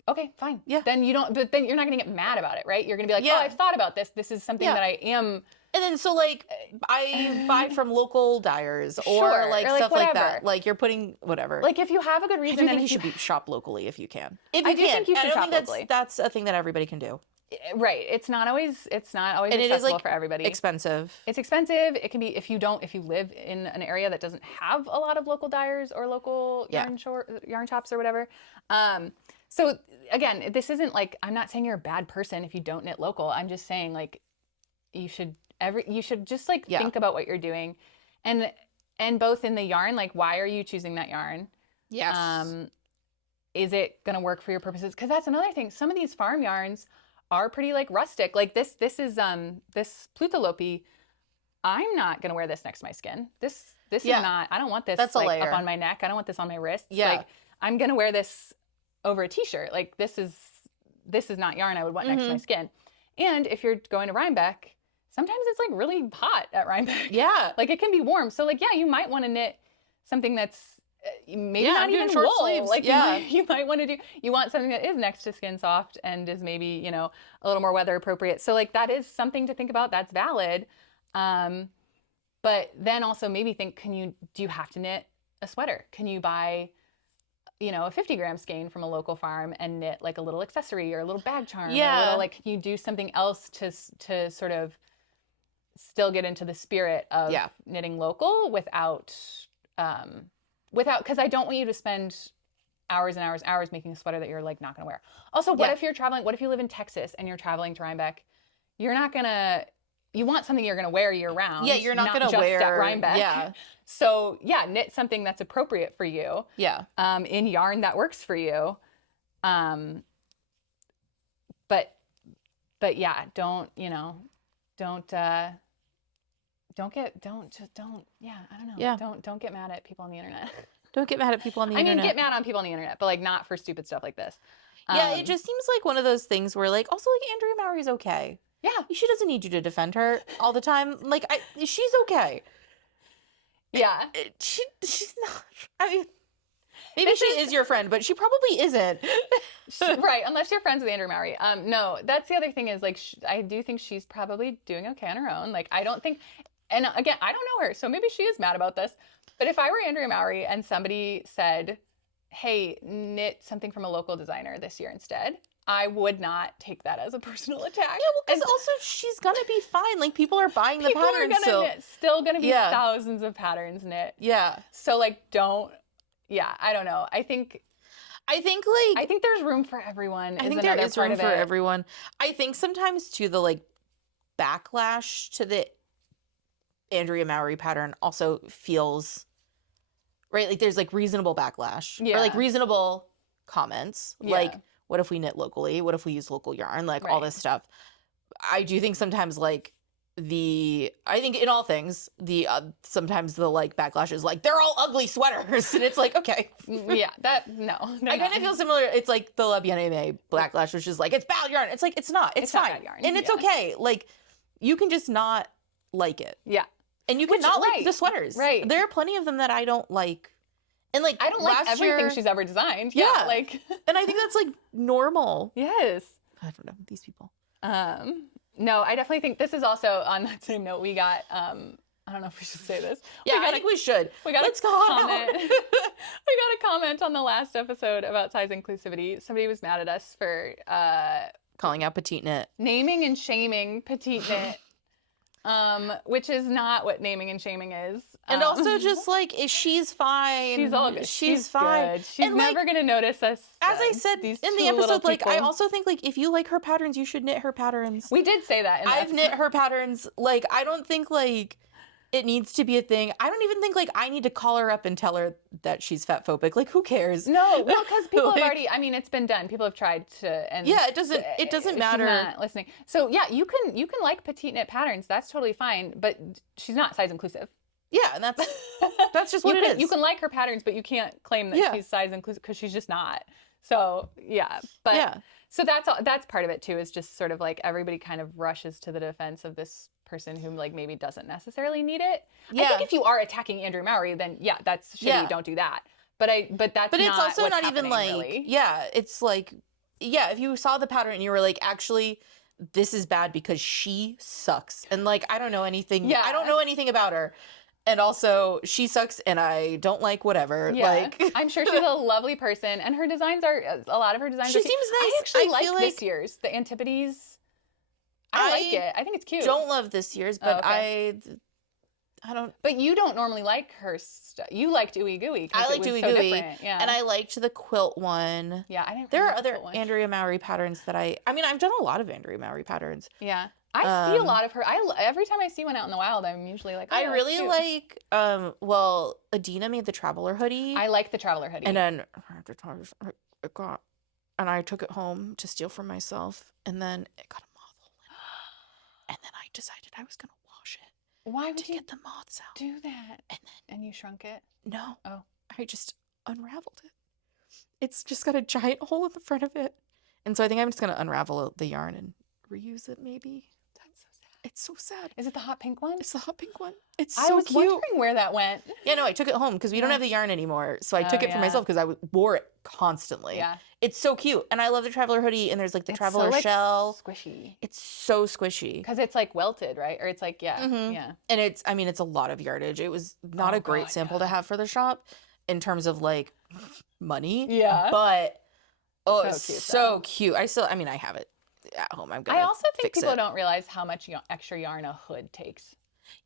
Okay, fine. Yeah. Then you don't. But then you're not going to get mad about it, right? You're going to be like, "Oh, I've thought about this. This is something that I am." And then so like I buy from local dyers or like stuff like that. Like you're putting whatever. Like if you have a good reason, I do think you should shop locally if you can. If you I do think you should shop locally. That's a thing that everybody can do. Right. It's not always and accessible it is, like, for everybody. Expensive. It's expensive. It can be if you live in an area that doesn't have a lot of local dyers or local yarn shops or whatever. So again, this isn't like, I'm not saying you're a bad person if you don't knit local. I'm just saying like you should just like think about what you're doing, and both in the yarn, like why are you choosing that yarn? Yes. Is it gonna work for your purposes? Because that's another thing. Some of these farm yarns are pretty like rustic. Like this is this Plötulopi. I'm not gonna wear this next to my skin. This is not. I don't want this like up on my neck. I don't want this on my wrists. Yeah. Like I'm gonna wear this over a t-shirt. Like this is not yarn I would want next to my skin. And if you're going to Rhinebeck, sometimes it's like really hot at Rhinebeck. Yeah. Like it can be warm. So like, yeah, you might want to knit something that's maybe not even short wool. sleeves. Like you might want to you want something that is next to skin soft and is maybe, you know, a little more weather appropriate. So like that is something to think about. That's valid. But then also maybe think, do you have to knit a sweater? Can you buy, you know, a 50-gram skein from a local farm and knit like a little accessory or a little bag charm? Yeah. Or a little, like, can you do something else to sort of still get into the spirit of knitting local without, because I don't want you to spend hours and hours making a sweater that you're like not going to wear. Also, what if you're traveling, what if you live in Texas and you're traveling to Rhinebeck? You're not going to, you want something you're going to wear year round. Yeah, you're not going to wear at Rhinebeck. Yeah. So knit something that's appropriate for you. Yeah. In yarn that works for you. But yeah, don't get, I don't know. Yeah. Don't get mad at people on the internet. Don't get mad at people on the internet. I mean, get mad on people on the internet, but like not for stupid stuff like this. Yeah, it just seems like one of those things where like, also like Andrea Mowry's okay. Yeah. She doesn't need you to defend her all the time. Like, she's okay. Yeah. She's not. I mean, maybe she is your friend, but she probably isn't. Right. Unless you're friends with Andrea Mowry. No, that's the other thing is like, I do think she's probably doing okay on her own. Like, I don't think, and again, I don't know her, so maybe she is mad about this. But if I were Andrea Mowry and somebody said, hey, knit something from a local designer this year instead, I would not take that as a personal attack. Yeah, well, because also she's gonna be fine. Like people are buying the patterns. Still gonna be thousands of patterns knit. Yeah. So like, don't. Yeah, I don't know. I think there's room for everyone. I think there is room for everyone. I think sometimes too the like backlash to the Andrea Mowry pattern also feels right. Like there's like reasonable backlash or like reasonable comments. Yeah. Like, what if we knit locally? What if we use local yarn? Like all this stuff. I do think sometimes like I think in all things, sometimes the like backlash is like, they're all ugly sweaters. And it's like, okay. Yeah, no. I kind of feel similar. It's like the La Bien-Aimée backlash, which is like, it's bad yarn. It's like, it's not. It's fine. Not bad yarn. And it's okay. Like, you can just not like it. Yeah. And you can not like the sweaters. Right. There are plenty of them that I don't like. And like I don't like last everything year, she's ever designed. Yeah. Like and I think that's like normal. yes. I don't know these people. No, I definitely think this is also on that same note. We got I don't know if we should say this. Yeah, I think we should. We got Let's a go on comment. out. We got a comment on the last episode about size inclusivity. Somebody was mad at us for Calling out petite knit. naming and shaming petite knit, which is not what naming and shaming is. And also just like, she's fine. She's all good. She's fine. Good. She's and never gonna notice us. As I said these in the two little episode, like I people. also think like if you like her patterns, you should knit her patterns. We did say that. In the I've episode. knit her patterns. Like I don't think like it needs to be a thing. I don't even think like I need to call her up and tell her that she's fat phobic. Like who cares? No, well, because people Like- have already. I mean, it's been done. People have tried to. And Yeah, it doesn't matter. She's not listening. So yeah, you can like petite knit patterns. That's totally fine. But she's not size inclusive. Yeah, and that's just what it is. You can like her patterns, but you can't claim that Yeah. she's size inclusive because she's just not. So yeah, but Yeah. so that's part of it too. Is just sort of like everybody kind of rushes to the defense of this person who like maybe doesn't necessarily need it. I Yeah. think if you are attacking Andrea Mowry, then yeah, that's shitty. Yeah. Don't do that. But that's But it's not also what's not even happening, like really. yeah, it's like yeah, if you saw the pattern and you were like, actually, this is bad because she sucks. And like I don't know anything. Yeah. I don't know anything about her. And also she sucks and I don't like whatever. Yeah, Like I'm sure she's a lovely person, and her designs are a lot of her designs. She are seems I nice. actually I like feel this like- year's, the Antipodes. I like it. I think it's cute. don't love this year's, but okay. I don't. But you don't normally like her stuff. You liked Ooey Gooey. I liked Ooey Gooey, Yeah. and I liked the quilt one. Yeah, I didn't. There really are like the other quilt one. Andrea Mowry patterns that I mean, I've done a lot of Andrea Mowry patterns. Yeah, I see a Um, lot of her. Every time I see one out in the wild, I'm usually like, oh, I that's really cute. like. Well, Adina made the Traveler hoodie. I like the Traveler hoodie. And then I took it home to steal for myself, and then it got a moth hole in it. And then I decided I was gonna wash it Why would to you get the moths out. do that? And And you shrunk it? No, Oh. I just unraveled it. It's just got a giant hole in the front of it, and so I think I'm just gonna unravel the yarn and reuse it. Maybe That's so sad. it's so sad. Is it the hot pink one? It's the hot pink one. It's I so was cute. wondering where that went. Yeah, no, I took it home because we don't Yeah. have the yarn anymore. So I Oh, took it for yeah. myself because I wore it constantly. Yeah. It's so cute. And I love the Traveler hoodie. And there's like the It's Traveler so, like, shell. squishy. It's so squishy. Because it's like welted, right? Or it's like, yeah, Mhm. yeah. And it's a lot of yardage. It was not Oh, a great God, sample yeah. to have for the shop in terms of like money. Yeah. But, oh, So it's cute, so cute. I have it at home. I'm going I to also think fix people it. don't realize how much extra yarn a hood takes.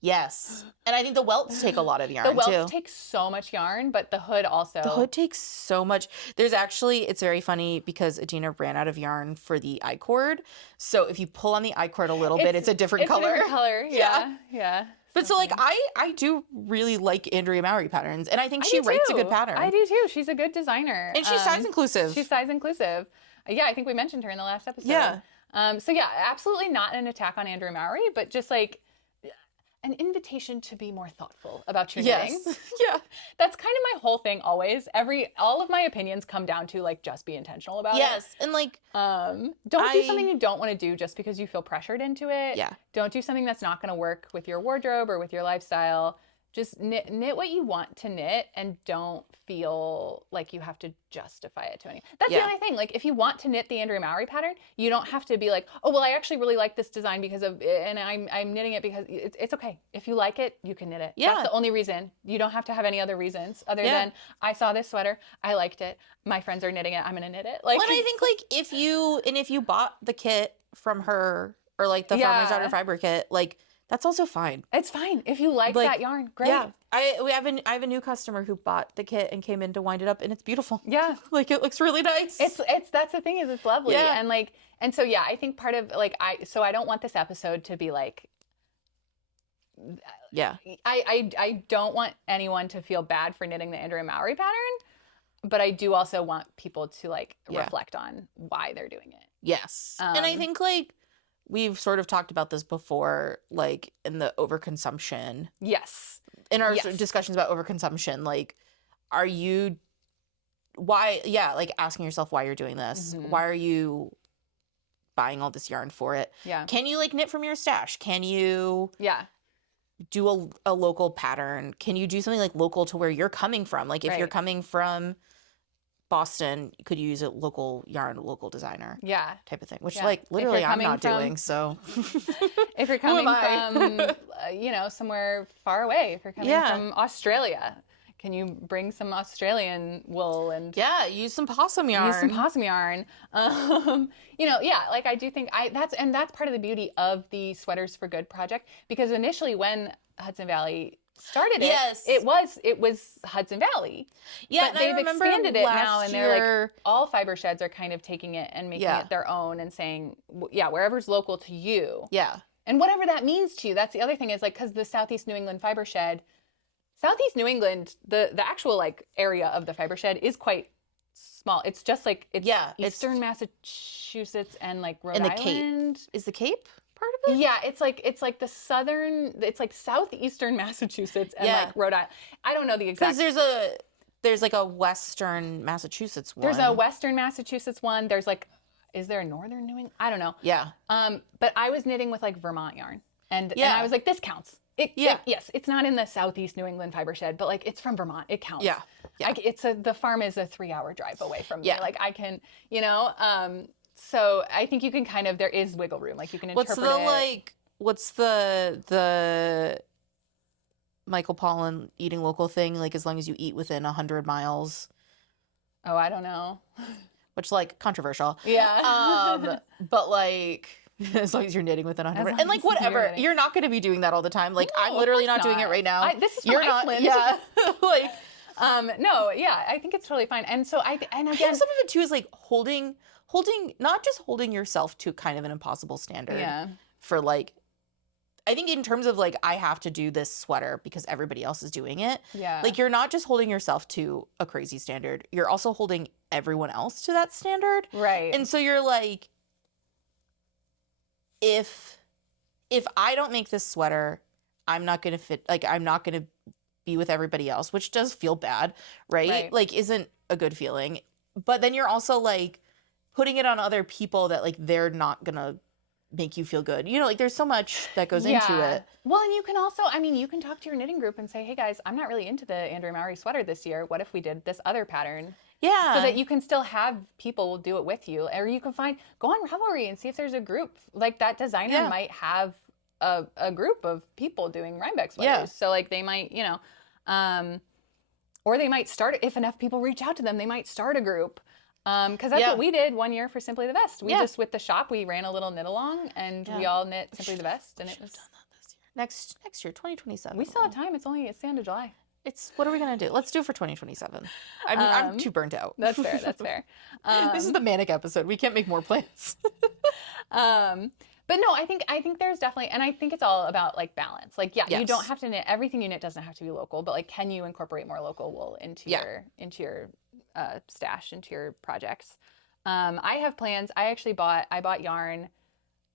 Yes. And I think the welts take a lot of yarn The welts too. take so much yarn, but the hood also. The hood takes so much. It's very funny because Adina ran out of yarn for the I-cord. So if you pull on the I-cord a little bit, it's a different color. It's a different color. Yeah. Yeah. But so like I do really like Andrea Mowry patterns, and I think I she do writes a too. good pattern. I do too. She's a good designer. And she's size inclusive. She's size inclusive. Yeah, I think we mentioned her in the last episode. Yeah. So yeah, absolutely not an attack on Andrea Mowry, but just like an invitation to be more thoughtful about your knitting. Yes. Yeah. That's kind of my whole thing always. All of my opinions come down to like just be intentional about it. Yes. And like Don't do something you don't want to do just because you feel pressured into it. Yeah. Don't do something that's not going to work with your wardrobe or with your lifestyle. Just knit what you want to knit and don't feel like you have to justify it to anyone. That's the Yeah. only thing. Like if you want to knit the Andrea Mowry pattern, you don't have to be like, oh, well, I actually really like this design because of, and I'm knitting it because it's okay. If you like it, you can knit it. Yeah. That's the only reason. You don't have to have any other reasons other Yeah. than I saw this sweater, I liked it. My friends are knitting it, I'm gonna knit it. Like, when I think like if you bought the kit from her or like the Farmer's Yeah. Daughter fiber kit, like that's also fine. it's fine if you like Like, that yarn. Great. Yeah. I have a new customer who bought the kit and came in to wind it up, and it's beautiful. Yeah. Like it looks really nice. It's that's the thing is it's lovely. Yeah. And so yeah, I think part of like I don't want this episode to be like yeah. I don't want anyone to feel bad for knitting the Andrea Mowry pattern, but I do also want people to like Yeah. reflect on why they're doing it. Yes. And I Um, think like we've sort of talked about this before, like in the overconsumption, Yes. in our Yes. discussions about overconsumption, like like asking yourself why you're doing this. Mhm. Why are you buying all this yarn for it? Yeah. Can you like knit from your stash? Can you Yeah. do a local pattern? Can you do something like local to where you're coming from? Like if you're coming from Boston, could you use a local yarn, local designer? Yeah. Type of thing, which like literally I'm not doing. So if you're coming from, you know, somewhere far away, if you're coming from Australia, can you bring some Australian wool and use some possum yarn? You know, like I do think that's part of the beauty of the Sweaters for Good project, because initially when Hudson Valley started it was Hudson Valley. Yeah, but they've expanded it now, and they're like all fiber sheds are kind of taking it and making it their own and saying, wherever's local to you. Yeah. And whatever that means to you. That's the other thing, is like, because the Southeast New England fiber shed, Southeast New England, the actual like area of the fiber shed is quite small. It's just like Eastern Massachusetts and like Rhode Island. Cape. Is the Cape part of it? Yeah, it's like the southern, it's like southeastern Massachusetts and like Rhode Island. I don't know the exact. Because there's like a Western Massachusetts one. There's a Western Massachusetts one. There's like, is there a Northern New England? I don't know. Yeah. But I was knitting with like Vermont yarn, and I was like, this counts. Yes, it's not in the Southeast New England fiber shed, but like it's from Vermont. It counts. Yeah. The farm is a 3-hour drive away from me. Like I can, you know. So I think you can kind of, there is wiggle room. Like you can interpret What's the Michael Pollan eating local thing? Like as long as you eat within 100 miles. Oh, I don't know. Which like controversial. Yeah. But like, as long as you're knitting within 100, and like whatever, you're not going to be doing that all the time. Like I'm literally not doing it right now. This is from Iceland. Yeah. Like, no, yeah, I think it's totally fine. And so and again, I think some of it too is like holding, not just holding yourself to kind of an impossible standard. Yeah. For like, I think in terms of like, I have to do this sweater because everybody else is doing it. Yeah. Like you're not just holding yourself to a crazy standard. You're also holding everyone else to that standard. Right. And so you're like, if I don't make this sweater, I'm not going to fit, like, I'm not going to be with everybody else, which does feel bad, right? Like, isn't a good feeling. But then you're also, like, putting it on other people that, like, they're not going to make you feel good. You know, like, there's so much that goes into it. Well, and you can also, I mean, you can talk to your knitting group and say, hey, guys, I'm not really into the Andrea Mowry sweater this year. What if we did this other pattern? Yeah. So that you can still have people do it with you. Or you can go on Ravelry and see if there's a group. Like that designer might have a group of people doing Rhinebeck sweaters. Yeah. So like they might, you know, or they might start, if enough people reach out to them, they might start a group. Because that's what we did one year for Simply the Best. We just, with the shop, we ran a little knit along and we all knit Simply the Best. And it was done that this year. Next year, 2027. We still have time. It's the end of July. What are we going to do? Let's do it for 2027. I'm too burnt out. That's fair. That's fair. This is the manic episode. We can't make more plans. But no, I think there's definitely, and I think it's all about like balance. Like, you don't have to knit, everything you knit doesn't have to be local, but like, can you incorporate more local wool into your stash, into your projects? I have plans. I bought yarn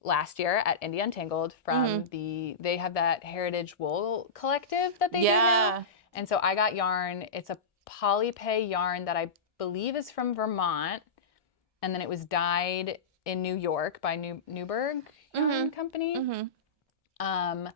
last year at Indie Untangled from they have that Heritage Wool Collective that they do now. And so I got yarn. It's a polypay yarn that I believe is from Vermont. And then it was dyed in New York by Newberg Yarn Company. And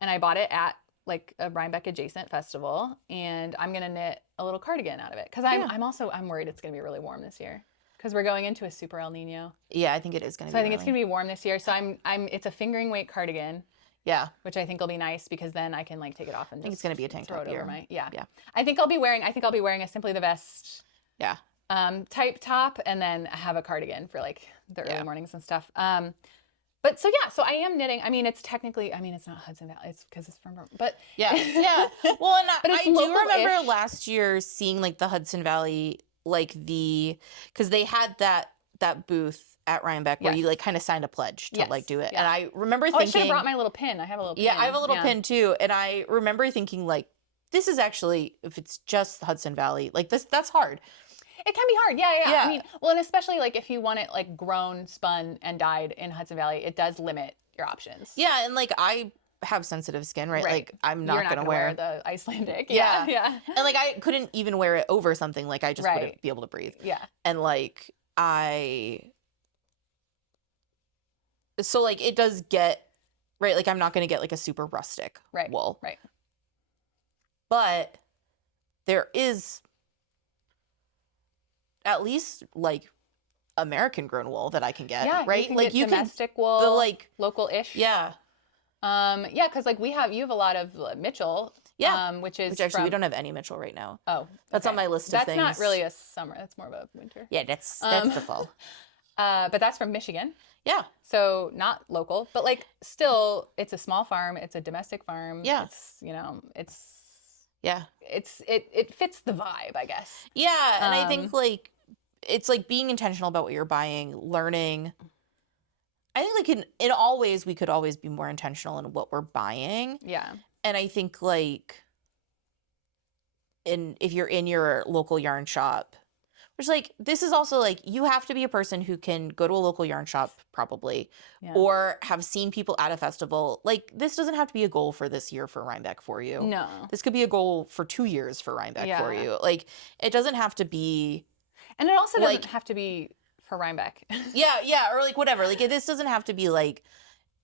I bought it at like a Rhinebeck adjacent festival. And I'm going to knit a little cardigan out of it. Because I'm worried it's going to be really warm this year. Because we're going into a super El Nino. Yeah, I think it is going to be. So I think it's going to be warm this year. So it's a fingering weight cardigan. Yeah. Which I think will be nice because then I can like take it off and I think it's going to be a tank top year. Yeah. I think I'll be wearing a Simply the Best type top and then have a cardigan for like the early mornings and stuff. But so I am knitting. I mean, it's not Hudson Valley. It's because it's from, but yeah. Well, and I do remember last year seeing like the Hudson Valley, like because they had that booth at Rhinebeck where you like kind of signed a pledge to like do it. And I remember thinking, I should have brought my little pin. I have a little pin. Yeah, I have a little pin too. And I remember thinking like, this is actually, if it's just the Hudson Valley, like that's hard. It can be hard. Yeah. I mean, well, and especially like if you want it like grown, spun, and dyed in Hudson Valley, it does limit your options. Yeah, and like I have sensitive skin, right? Like I'm not gonna wear the Icelandic. Yeah. And like I couldn't even wear it over something. Like I just wouldn't be able to breathe. Yeah. And like so like it does get right? Like I'm not going to get like a super rustic wool. Right. But there is at least like American grown wool that I can get, right? You can like get domestic wool, the like local-ish. Yeah. Because like you have a lot of Mitchell. Which actually we don't have any Mitchell right now. Oh, that's on my list of things. That's not really a summer. That's more of a winter. Yeah, that's the fall. But that's from Michigan. Yeah. So not local, but like still, it's a small farm. It's a domestic farm. Yeah. It fits the vibe, I guess. Yeah, and I think like it's like being intentional about what you're buying, learning. I think like in all ways we could always be more intentional in what we're buying. Yeah. And I think like if you're in your local yarn shop, which like this is also like you have to be a person who can go to a local yarn shop probably or have seen people at a festival. Like this doesn't have to be a goal for this year for Rhinebeck for you. No. This could be a goal for 2 years for Rhinebeck for you. Like it doesn't have to be. And it also doesn't have to be for Rhinebeck. Yeah, or like whatever. Like this doesn't have to be like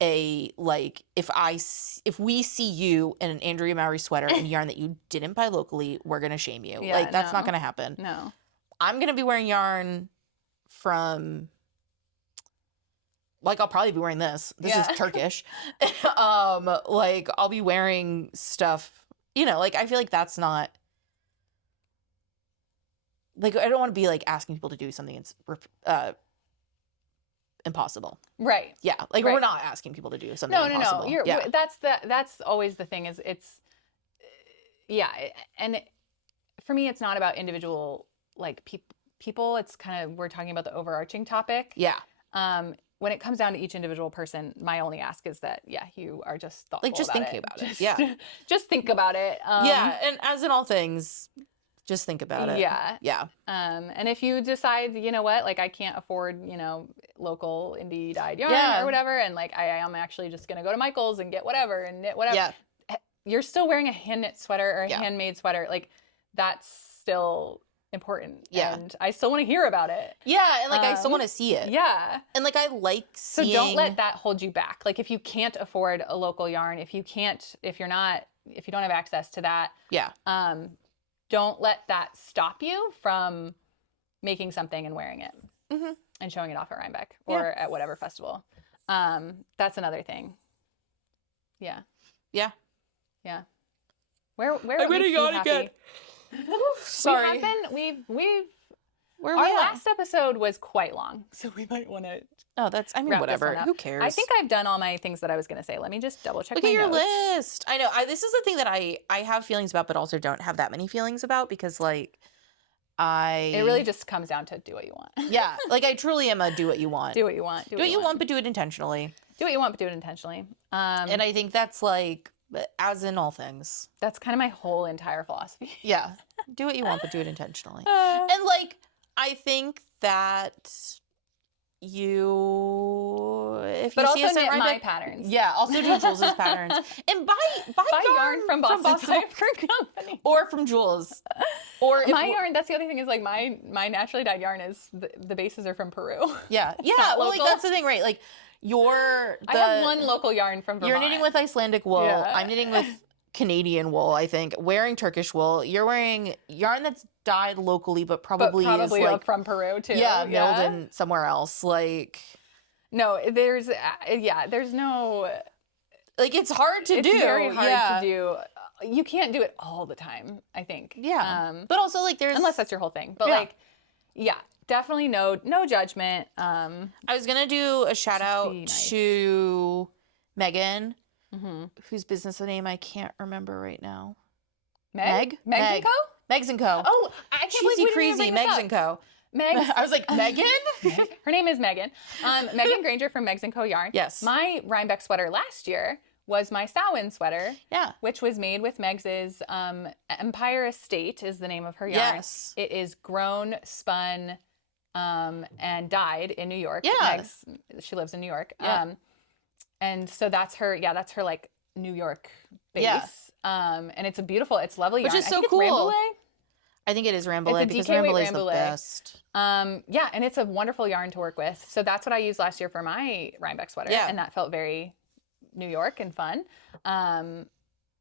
if we see you in an Andrea Mowry sweater and yarn that you didn't buy locally, we're gonna shame you. Like that's not gonna happen. No. I'm gonna be wearing yarn from like I'll probably be wearing this. This is Turkish. Like I'll be wearing stuff, like I feel like that's not like I don't want to be like asking people to do something it's impossible. Right. Yeah. Like we're not asking people to do something impossible. No. That's always the thing is and for me it's not about individual like people. It's kind of we're talking about the overarching topic. Yeah. When it comes down to each individual person, my only ask is that you are just thoughtful like just about thinking it. about it. Yeah. Just think about it. And as in all things, just think about it. Yeah. And if you decide, you know what, like I can't afford, local indie dyed yarn or whatever, and like I am actually just gonna go to Michael's and get whatever and knit whatever. Yeah. You're still wearing a hand knit sweater or a handmade sweater. Like that's still important. Yeah. And I still want to hear about it. Yeah. And like I still want to see it. Yeah. And like I like seeing. So don't let that hold you back. Like if you can't afford a local yarn, if you don't have access to that. Yeah. Don't let that stop you from making something and wearing it and showing it off at Rhinebeck or at whatever festival. That's another thing. Yeah. Yeah. Yeah. Where I'm gonna yawn again. Sorry. Our last episode was quite long, so we might want to. Oh, whatever. Who cares? I think I've done all my things that I was going to say. Let me just double check. Look at your list. I know. This is the thing that I have feelings about, but also don't have that many feelings about because like it really just comes down to do what you want. Yeah, like I truly am a do what you want. Do what you want. Do what you want, but do it intentionally. Do what you want, but do it intentionally. And I think that's like as in all things. That's kind of my whole entire philosophy. Yeah, do what you want, but do it intentionally. And like I think that. If you see us knit at my patterns. Yeah, also do Jules' patterns. And buy yarn from Boston Fiber Company. Or from Jules. Or my yarn, that's the other thing is like my naturally dyed yarn is the bases are from Peru. Yeah. Yeah, well like that's the thing, right? Like I have one local yarn from Vermont. You're knitting with Icelandic wool. Yeah. I'm knitting with Canadian wool, I think. Wearing Turkish wool. You're wearing yarn that's dyed locally, but probably is like from Peru too. Yeah, milled in somewhere else. Like no, there's no like it's hard to do. It's very hard to do. You can't do it all the time, I think. Yeah. But also like there's unless that's your whole thing. But definitely no judgment. I was gonna do a shout out to Megan. Whose business name I can't remember right now. Meg? Megs & Co? Megs & Co. Oh, I can't believe we crazy Megs & Co. Megs. I was like, Megan? Her name is Megan. Megan Granger from Megs & Co. Yarn. Yes. My Rhinebeck sweater last year was my Samhain sweater. Yeah. Which was made with Megs's Empire Estate is the name of her yarn. Yes. It is grown, spun, and dyed in New York. Yeah. Megs, she lives in New York. Yeah. And so that's her like New York base. Yeah. And it's it's lovely yarn. Which is so it's cool. Rambouillet. I think it is Rambouillet because DK weight Rambouillet is the best. Yeah, and it's a wonderful yarn to work with. So that's what I used last year for my Rhinebeck sweater. Yeah. And that felt very New York and fun.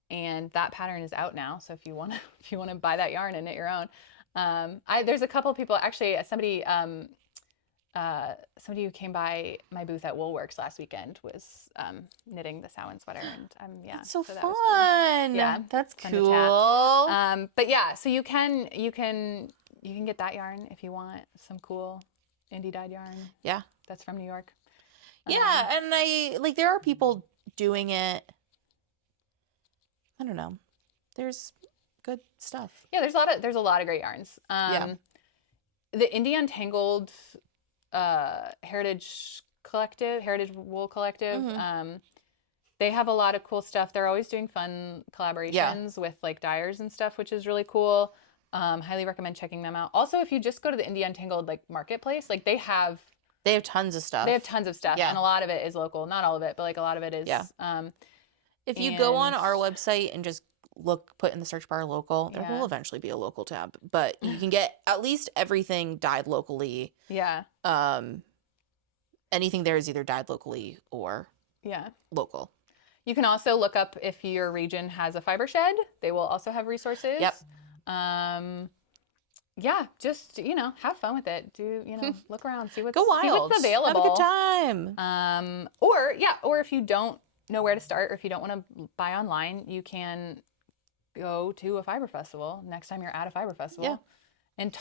And that pattern is out now. So if you want to buy that yarn and knit your own, there's a couple of people, actually somebody who came by my booth at Woolworks last weekend was knitting the Samhain sweater, and That's so that fun. was fun. Yeah, that's fun cool. But yeah, so you can get that yarn if you want some cool indie dyed yarn. Yeah, that's from New York. Yeah, and there are people doing it. I don't know. There's good stuff. Yeah, there's a lot of great yarns. The Indie Untangled Heritage Wool Collective. They have a lot of cool stuff. They're always doing fun collaborations with like dyers and stuff, which is really cool. Highly recommend checking them out. Also, if you just go to the Indie Untangled like marketplace, like they have tons of stuff. And a lot of it is local. Not all of it, but like a lot of it is. Yeah. If you go on our website and just put in the search bar local, there will eventually be a local tab, but you can get at least everything dyed locally. Yeah. Anything there is either dyed locally or local. You can also look up if your region has a fiber shed. They will also have resources. Yep. Yeah, just, have fun with it. Look around, see what's Have available. a good time. Or if you don't know where to start, or if you don't want to buy online, you can go to a fiber festival next time you're at a fiber festival and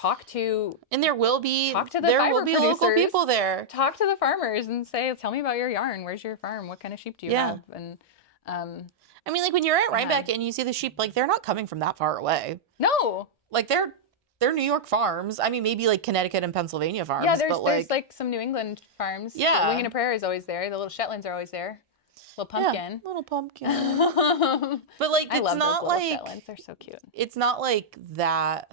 there will be local people there. Talk to the farmers and say, tell me about your yarn. Where's your farm? What kind of sheep do you have? And I mean, like when you're at Rhinebeck and you see the sheep, like they're not coming from that far away. No. Like they're New York farms. I mean, maybe like Connecticut and Pennsylvania farms. Yeah, there's like some New England farms. Yeah. Wing and a Prairie is always there. The little Shetlands are always there. Little pumpkin. Yeah, little pumpkin. But like, I it's love not those like little Shetlands. They're so cute. It's not like that.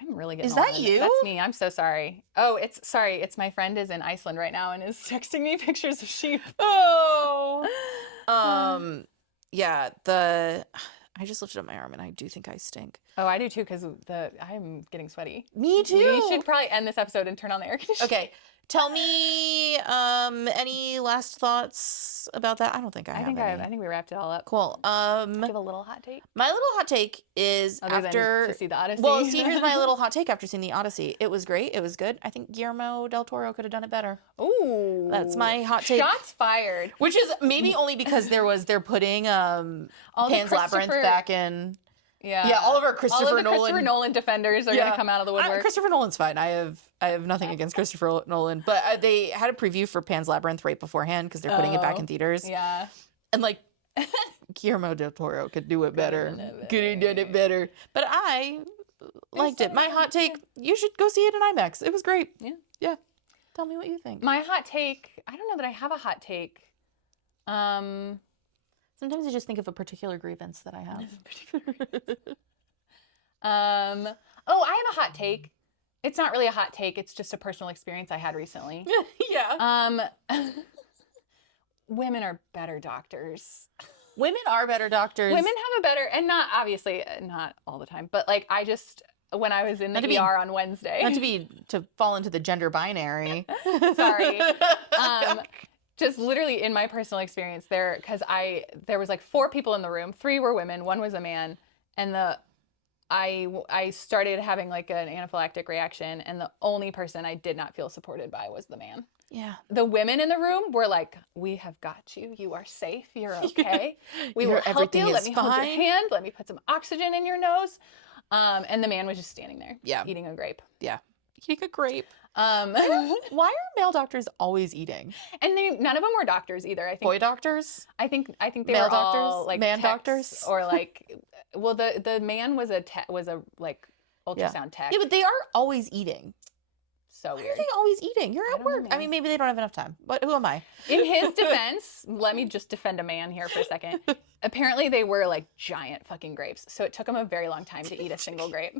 I'm really getting. Is that you? That's me. I'm so sorry. Oh, it's my friend is in Iceland right now and is texting me pictures of sheep. Oh. Yeah. I just lifted up my arm and I do think I stink. Oh, I do too because I'm getting sweaty. Me too. We should probably end this episode and turn on the air conditioner. Okay. Tell me any last thoughts about that? I don't think I have any. I think we wrapped it all up. Cool. Give a little hot take. My little hot take is to see the Odyssey. Well, here's my little hot take after seeing the Odyssey. It was great. It was good. I think Guillermo del Toro could have done it better. Ooh. That's my hot take. Shots fired. Which is maybe only because they're putting Pan's Labyrinth back in. Yeah, all of our Christopher Nolan defenders are going to come out of the woodwork. Christopher Nolan's fine. I have nothing against Christopher Nolan, but they had a preview for Pan's Labyrinth right beforehand because they're putting it back in theaters. Yeah, and like Guillermo del Toro could do it better. Could have done it better. But I liked it. My hot take: you should go see it in IMAX. It was great. Yeah. Tell me what you think. My hot take: I don't know that I have a hot take. Sometimes I just think of a particular grievance that I have. I have a hot take. It's not really a hot take. It's just a personal experience I had recently. Yeah. Women are better doctors. Women are better doctors. Women have a better, and not obviously not all the time, but like when I was in the ER on Wednesday. Not to fall into the gender binary. Sorry. Just literally in my personal experience there was like 4 people in the room. 3 were women, 1 was a man. And I started having like an anaphylactic reaction. And the only person I did not feel supported by was the man. Yeah. The women in the room were like, we have got you. You are safe. You're okay. We will help you. Let me hold your hand. Let me put some oxygen in your nose. And the man was just standing there eating a grape. Yeah. Eating a grape. Why are male doctors always eating? And none of them were doctors either. I think boy doctors. I think they male were doctors, all like man techs, doctors, or like. Well, the man was a like ultrasound tech. Yeah, but they are always eating. So Why weird. are they always eating? You're at work. Know, I mean, maybe they don't have enough time. But who am I? In his defense, let me just defend a man here for a second. Apparently, they were like giant fucking grapes, so it took him a very long time to eat a single grape.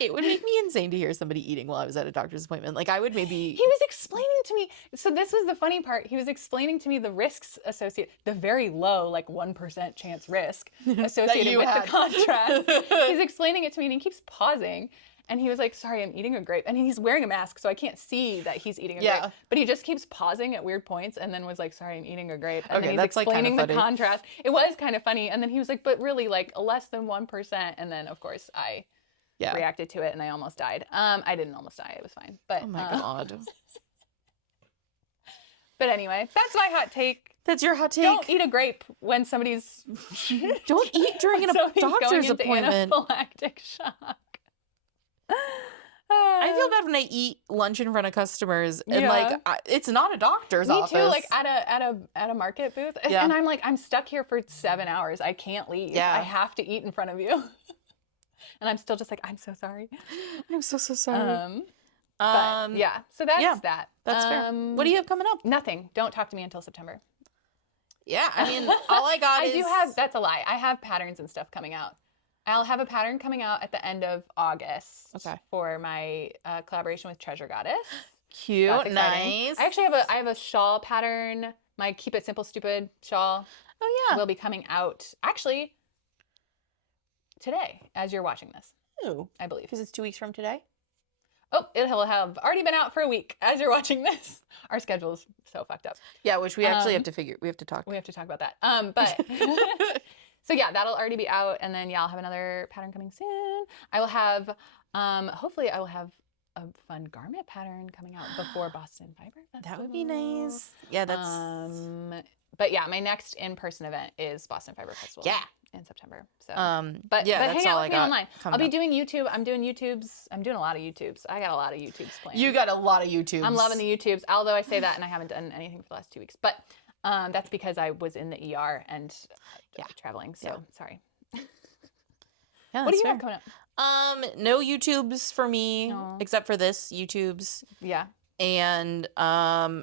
It would make me insane to hear somebody eating while I was at a doctor's appointment. Like I would maybe. He was explaining to me. So this was the funny part. He was explaining to me the risks associated, the very low, like 1% chance risk associated with the contrast. He's explaining it to me, and he keeps pausing. And he was like, sorry, I'm eating a grape. And he's wearing a mask, so I can't see that he's eating a grape. But he just keeps pausing at weird points and then was like, sorry, I'm eating a grape. And then he's explaining the contrast. It was kind of funny. And then he was like, but really, like, less than 1%. And then, of course, I reacted to it and I almost died. I didn't almost die. It was fine. But, oh, my God. But anyway, that's my hot take. That's your hot take. Don't eat a grape when somebody's... Don't eat during a doctor's appointment. Anaphylactic shock. I feel bad when I eat lunch in front of customers and like it's not a doctor's office. Me too, like at a market booth. Yeah. And I'm like, I'm stuck here for 7 hours. I can't leave. Yeah. I have to eat in front of you. And I'm still just like, I'm so sorry. I'm so sorry. But yeah, so that's that. That's fair. What do you have coming up? Nothing. Don't talk to me until September. Yeah, I mean, all I got is... I do have, that's a lie. I have patterns and stuff coming out. I'll have a pattern coming out at the end of August for my collaboration with Treasure Goddess. Cute, nice. I actually have a shawl pattern. My Keep It Simple Stupid shawl. Oh yeah, will be coming out actually today as you're watching this. Ooh, I believe because it's 2 weeks from today. Oh, it will have already been out for a week as you're watching this. Our schedule's so fucked up. Yeah, which we actually have to figure. We have to talk. We have to talk about that. But so yeah, that'll already be out, and then I'll have another pattern coming soon. I will have, hopefully, I will have a fun garment pattern coming out before Boston Fiber Festival. That would be nice. Yeah, that's. But yeah, my next in-person event is Boston Fiber Festival. Yeah. In September. So but hang out with me online. I'll be up. doing YouTube. I'm doing YouTubes. I'm doing a lot of YouTubes. I got a lot of YouTubes planned. You got a lot of YouTubes. I'm loving the YouTubes. Although I say that and I haven't done anything for the last 2 weeks. But that's because I was in the ER and traveling. So sorry. Yeah, what do you have coming up? No YouTubes for me except for this YouTubes. Yeah. And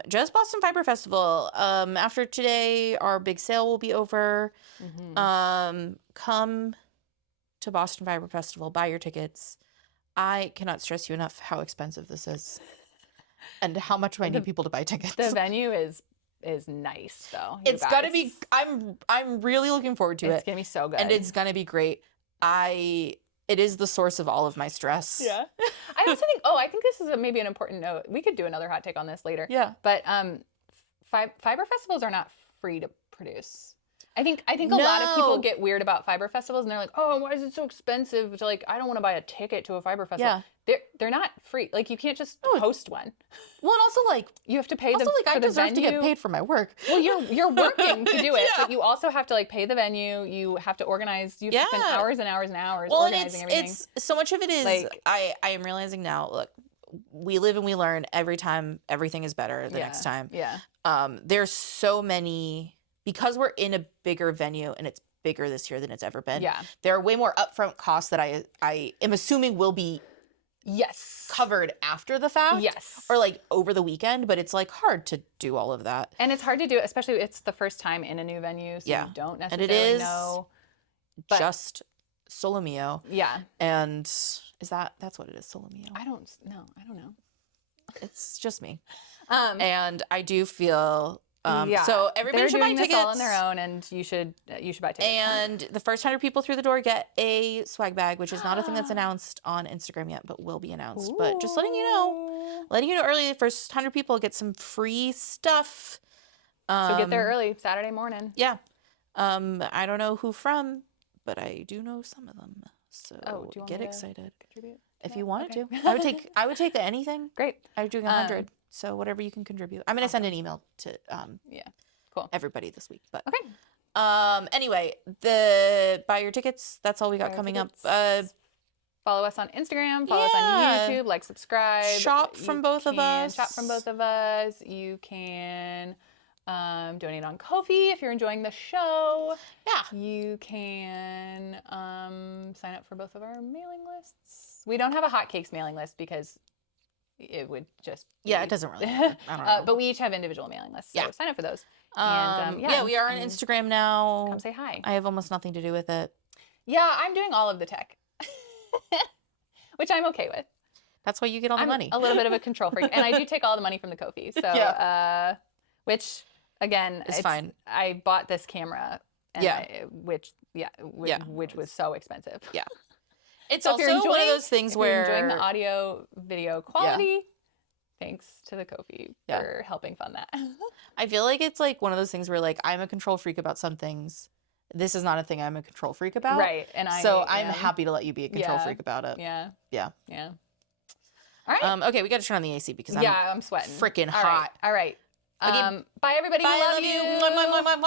just Boston Fiber Festival. After today, our big sale will be over. Mm-hmm. Come to Boston Fiber Festival. Buy your tickets. I cannot stress you enough how expensive this is, and how much I need people to buy tickets. The venue is nice though. It's gonna be. I'm really looking forward to it. It's gonna be so good, and it's gonna be great. It is the source of all of my stress. Yeah. I also think, I think this is maybe an important note. We could do another hot take on this later. Yeah. But fiber festivals are not free to produce. I think a lot of people get weird about fiber festivals and they're like, oh, why is it so expensive? To like, I don't want to buy a ticket to a fiber festival. Yeah. They're not free. Like you can't just host one. Well, and also like you have to pay I deserve to get paid for my work. Well, you're working to do it, but you also have to like pay the venue. You have to organize. You have to spend hours and hours and hours organizing everything. It's so much of it is like, I am realizing now. Look, we live and we learn. Every time, everything is better the next time. Yeah. There's so many because we're in a bigger venue and it's bigger this year than it's ever been. Yeah. There are way more upfront costs that I am assuming will be. Yes. Covered after the fact. Yes. Or like over the weekend, but it's like hard to do all of that. And it's hard to do, especially it's the first time in a new venue, so you don't necessarily know. But just Solo Mio. Yeah. And that's what it is, Solo Mio. I don't know. It's just me. And I do feel so everybody should buy tickets. They're doing this all on their own, and you should buy tickets. And the first 100 people through the door get a swag bag, which is not a thing that's announced on Instagram yet, but will be announced. Ooh. But just letting you know early, the first 100 people get some free stuff. So get there early, Saturday morning. Yeah. I don't know who from, but I do know some of them. So do you want get me excited. Contribute? If you wanted to. I would take anything. Great. I'm doing 100. So whatever you can contribute. I'm going to send an email to cool. everybody this week. But okay. Anyway, buy your tickets. That's all we got coming up. Follow us on Instagram. Follow us on YouTube. Like, subscribe. Shop from both of us. Shop from both of us. You can donate on Ko-fi if you're enjoying the show. Yeah. You can sign up for both of our mailing lists. We don't have a hotcakes mailing list because it would just it doesn't really matter. I don't know. But we each have individual mailing lists, so sign up for those. And we are on Instagram now. Come say hi. I have almost nothing to do with it. Yeah, I'm doing all of the tech, which I'm okay with. That's why you get all the money. A little bit of a control freak, and I do take all the money from the Ko-fi. So, which again, it's fine. I bought this camera, and which was so expensive. Yeah. It's So if you're also one of enjoying- those things if you're where enjoying the audio video quality, thanks to the Ko-fi for helping fund that. I feel like it's like one of those things where like I'm a control freak about some things. This is not a thing I'm a control freak about. Right. And I'm happy to let you be a control Yeah. freak about it. Yeah. Yeah. Yeah. All right. Okay, we got to turn on the AC because I'm I'm sweating. freaking All right. hot. All right. Okay. Bye, everybody. Bye, We I love you. Mwah, mwah, mwah, mwah, mwah.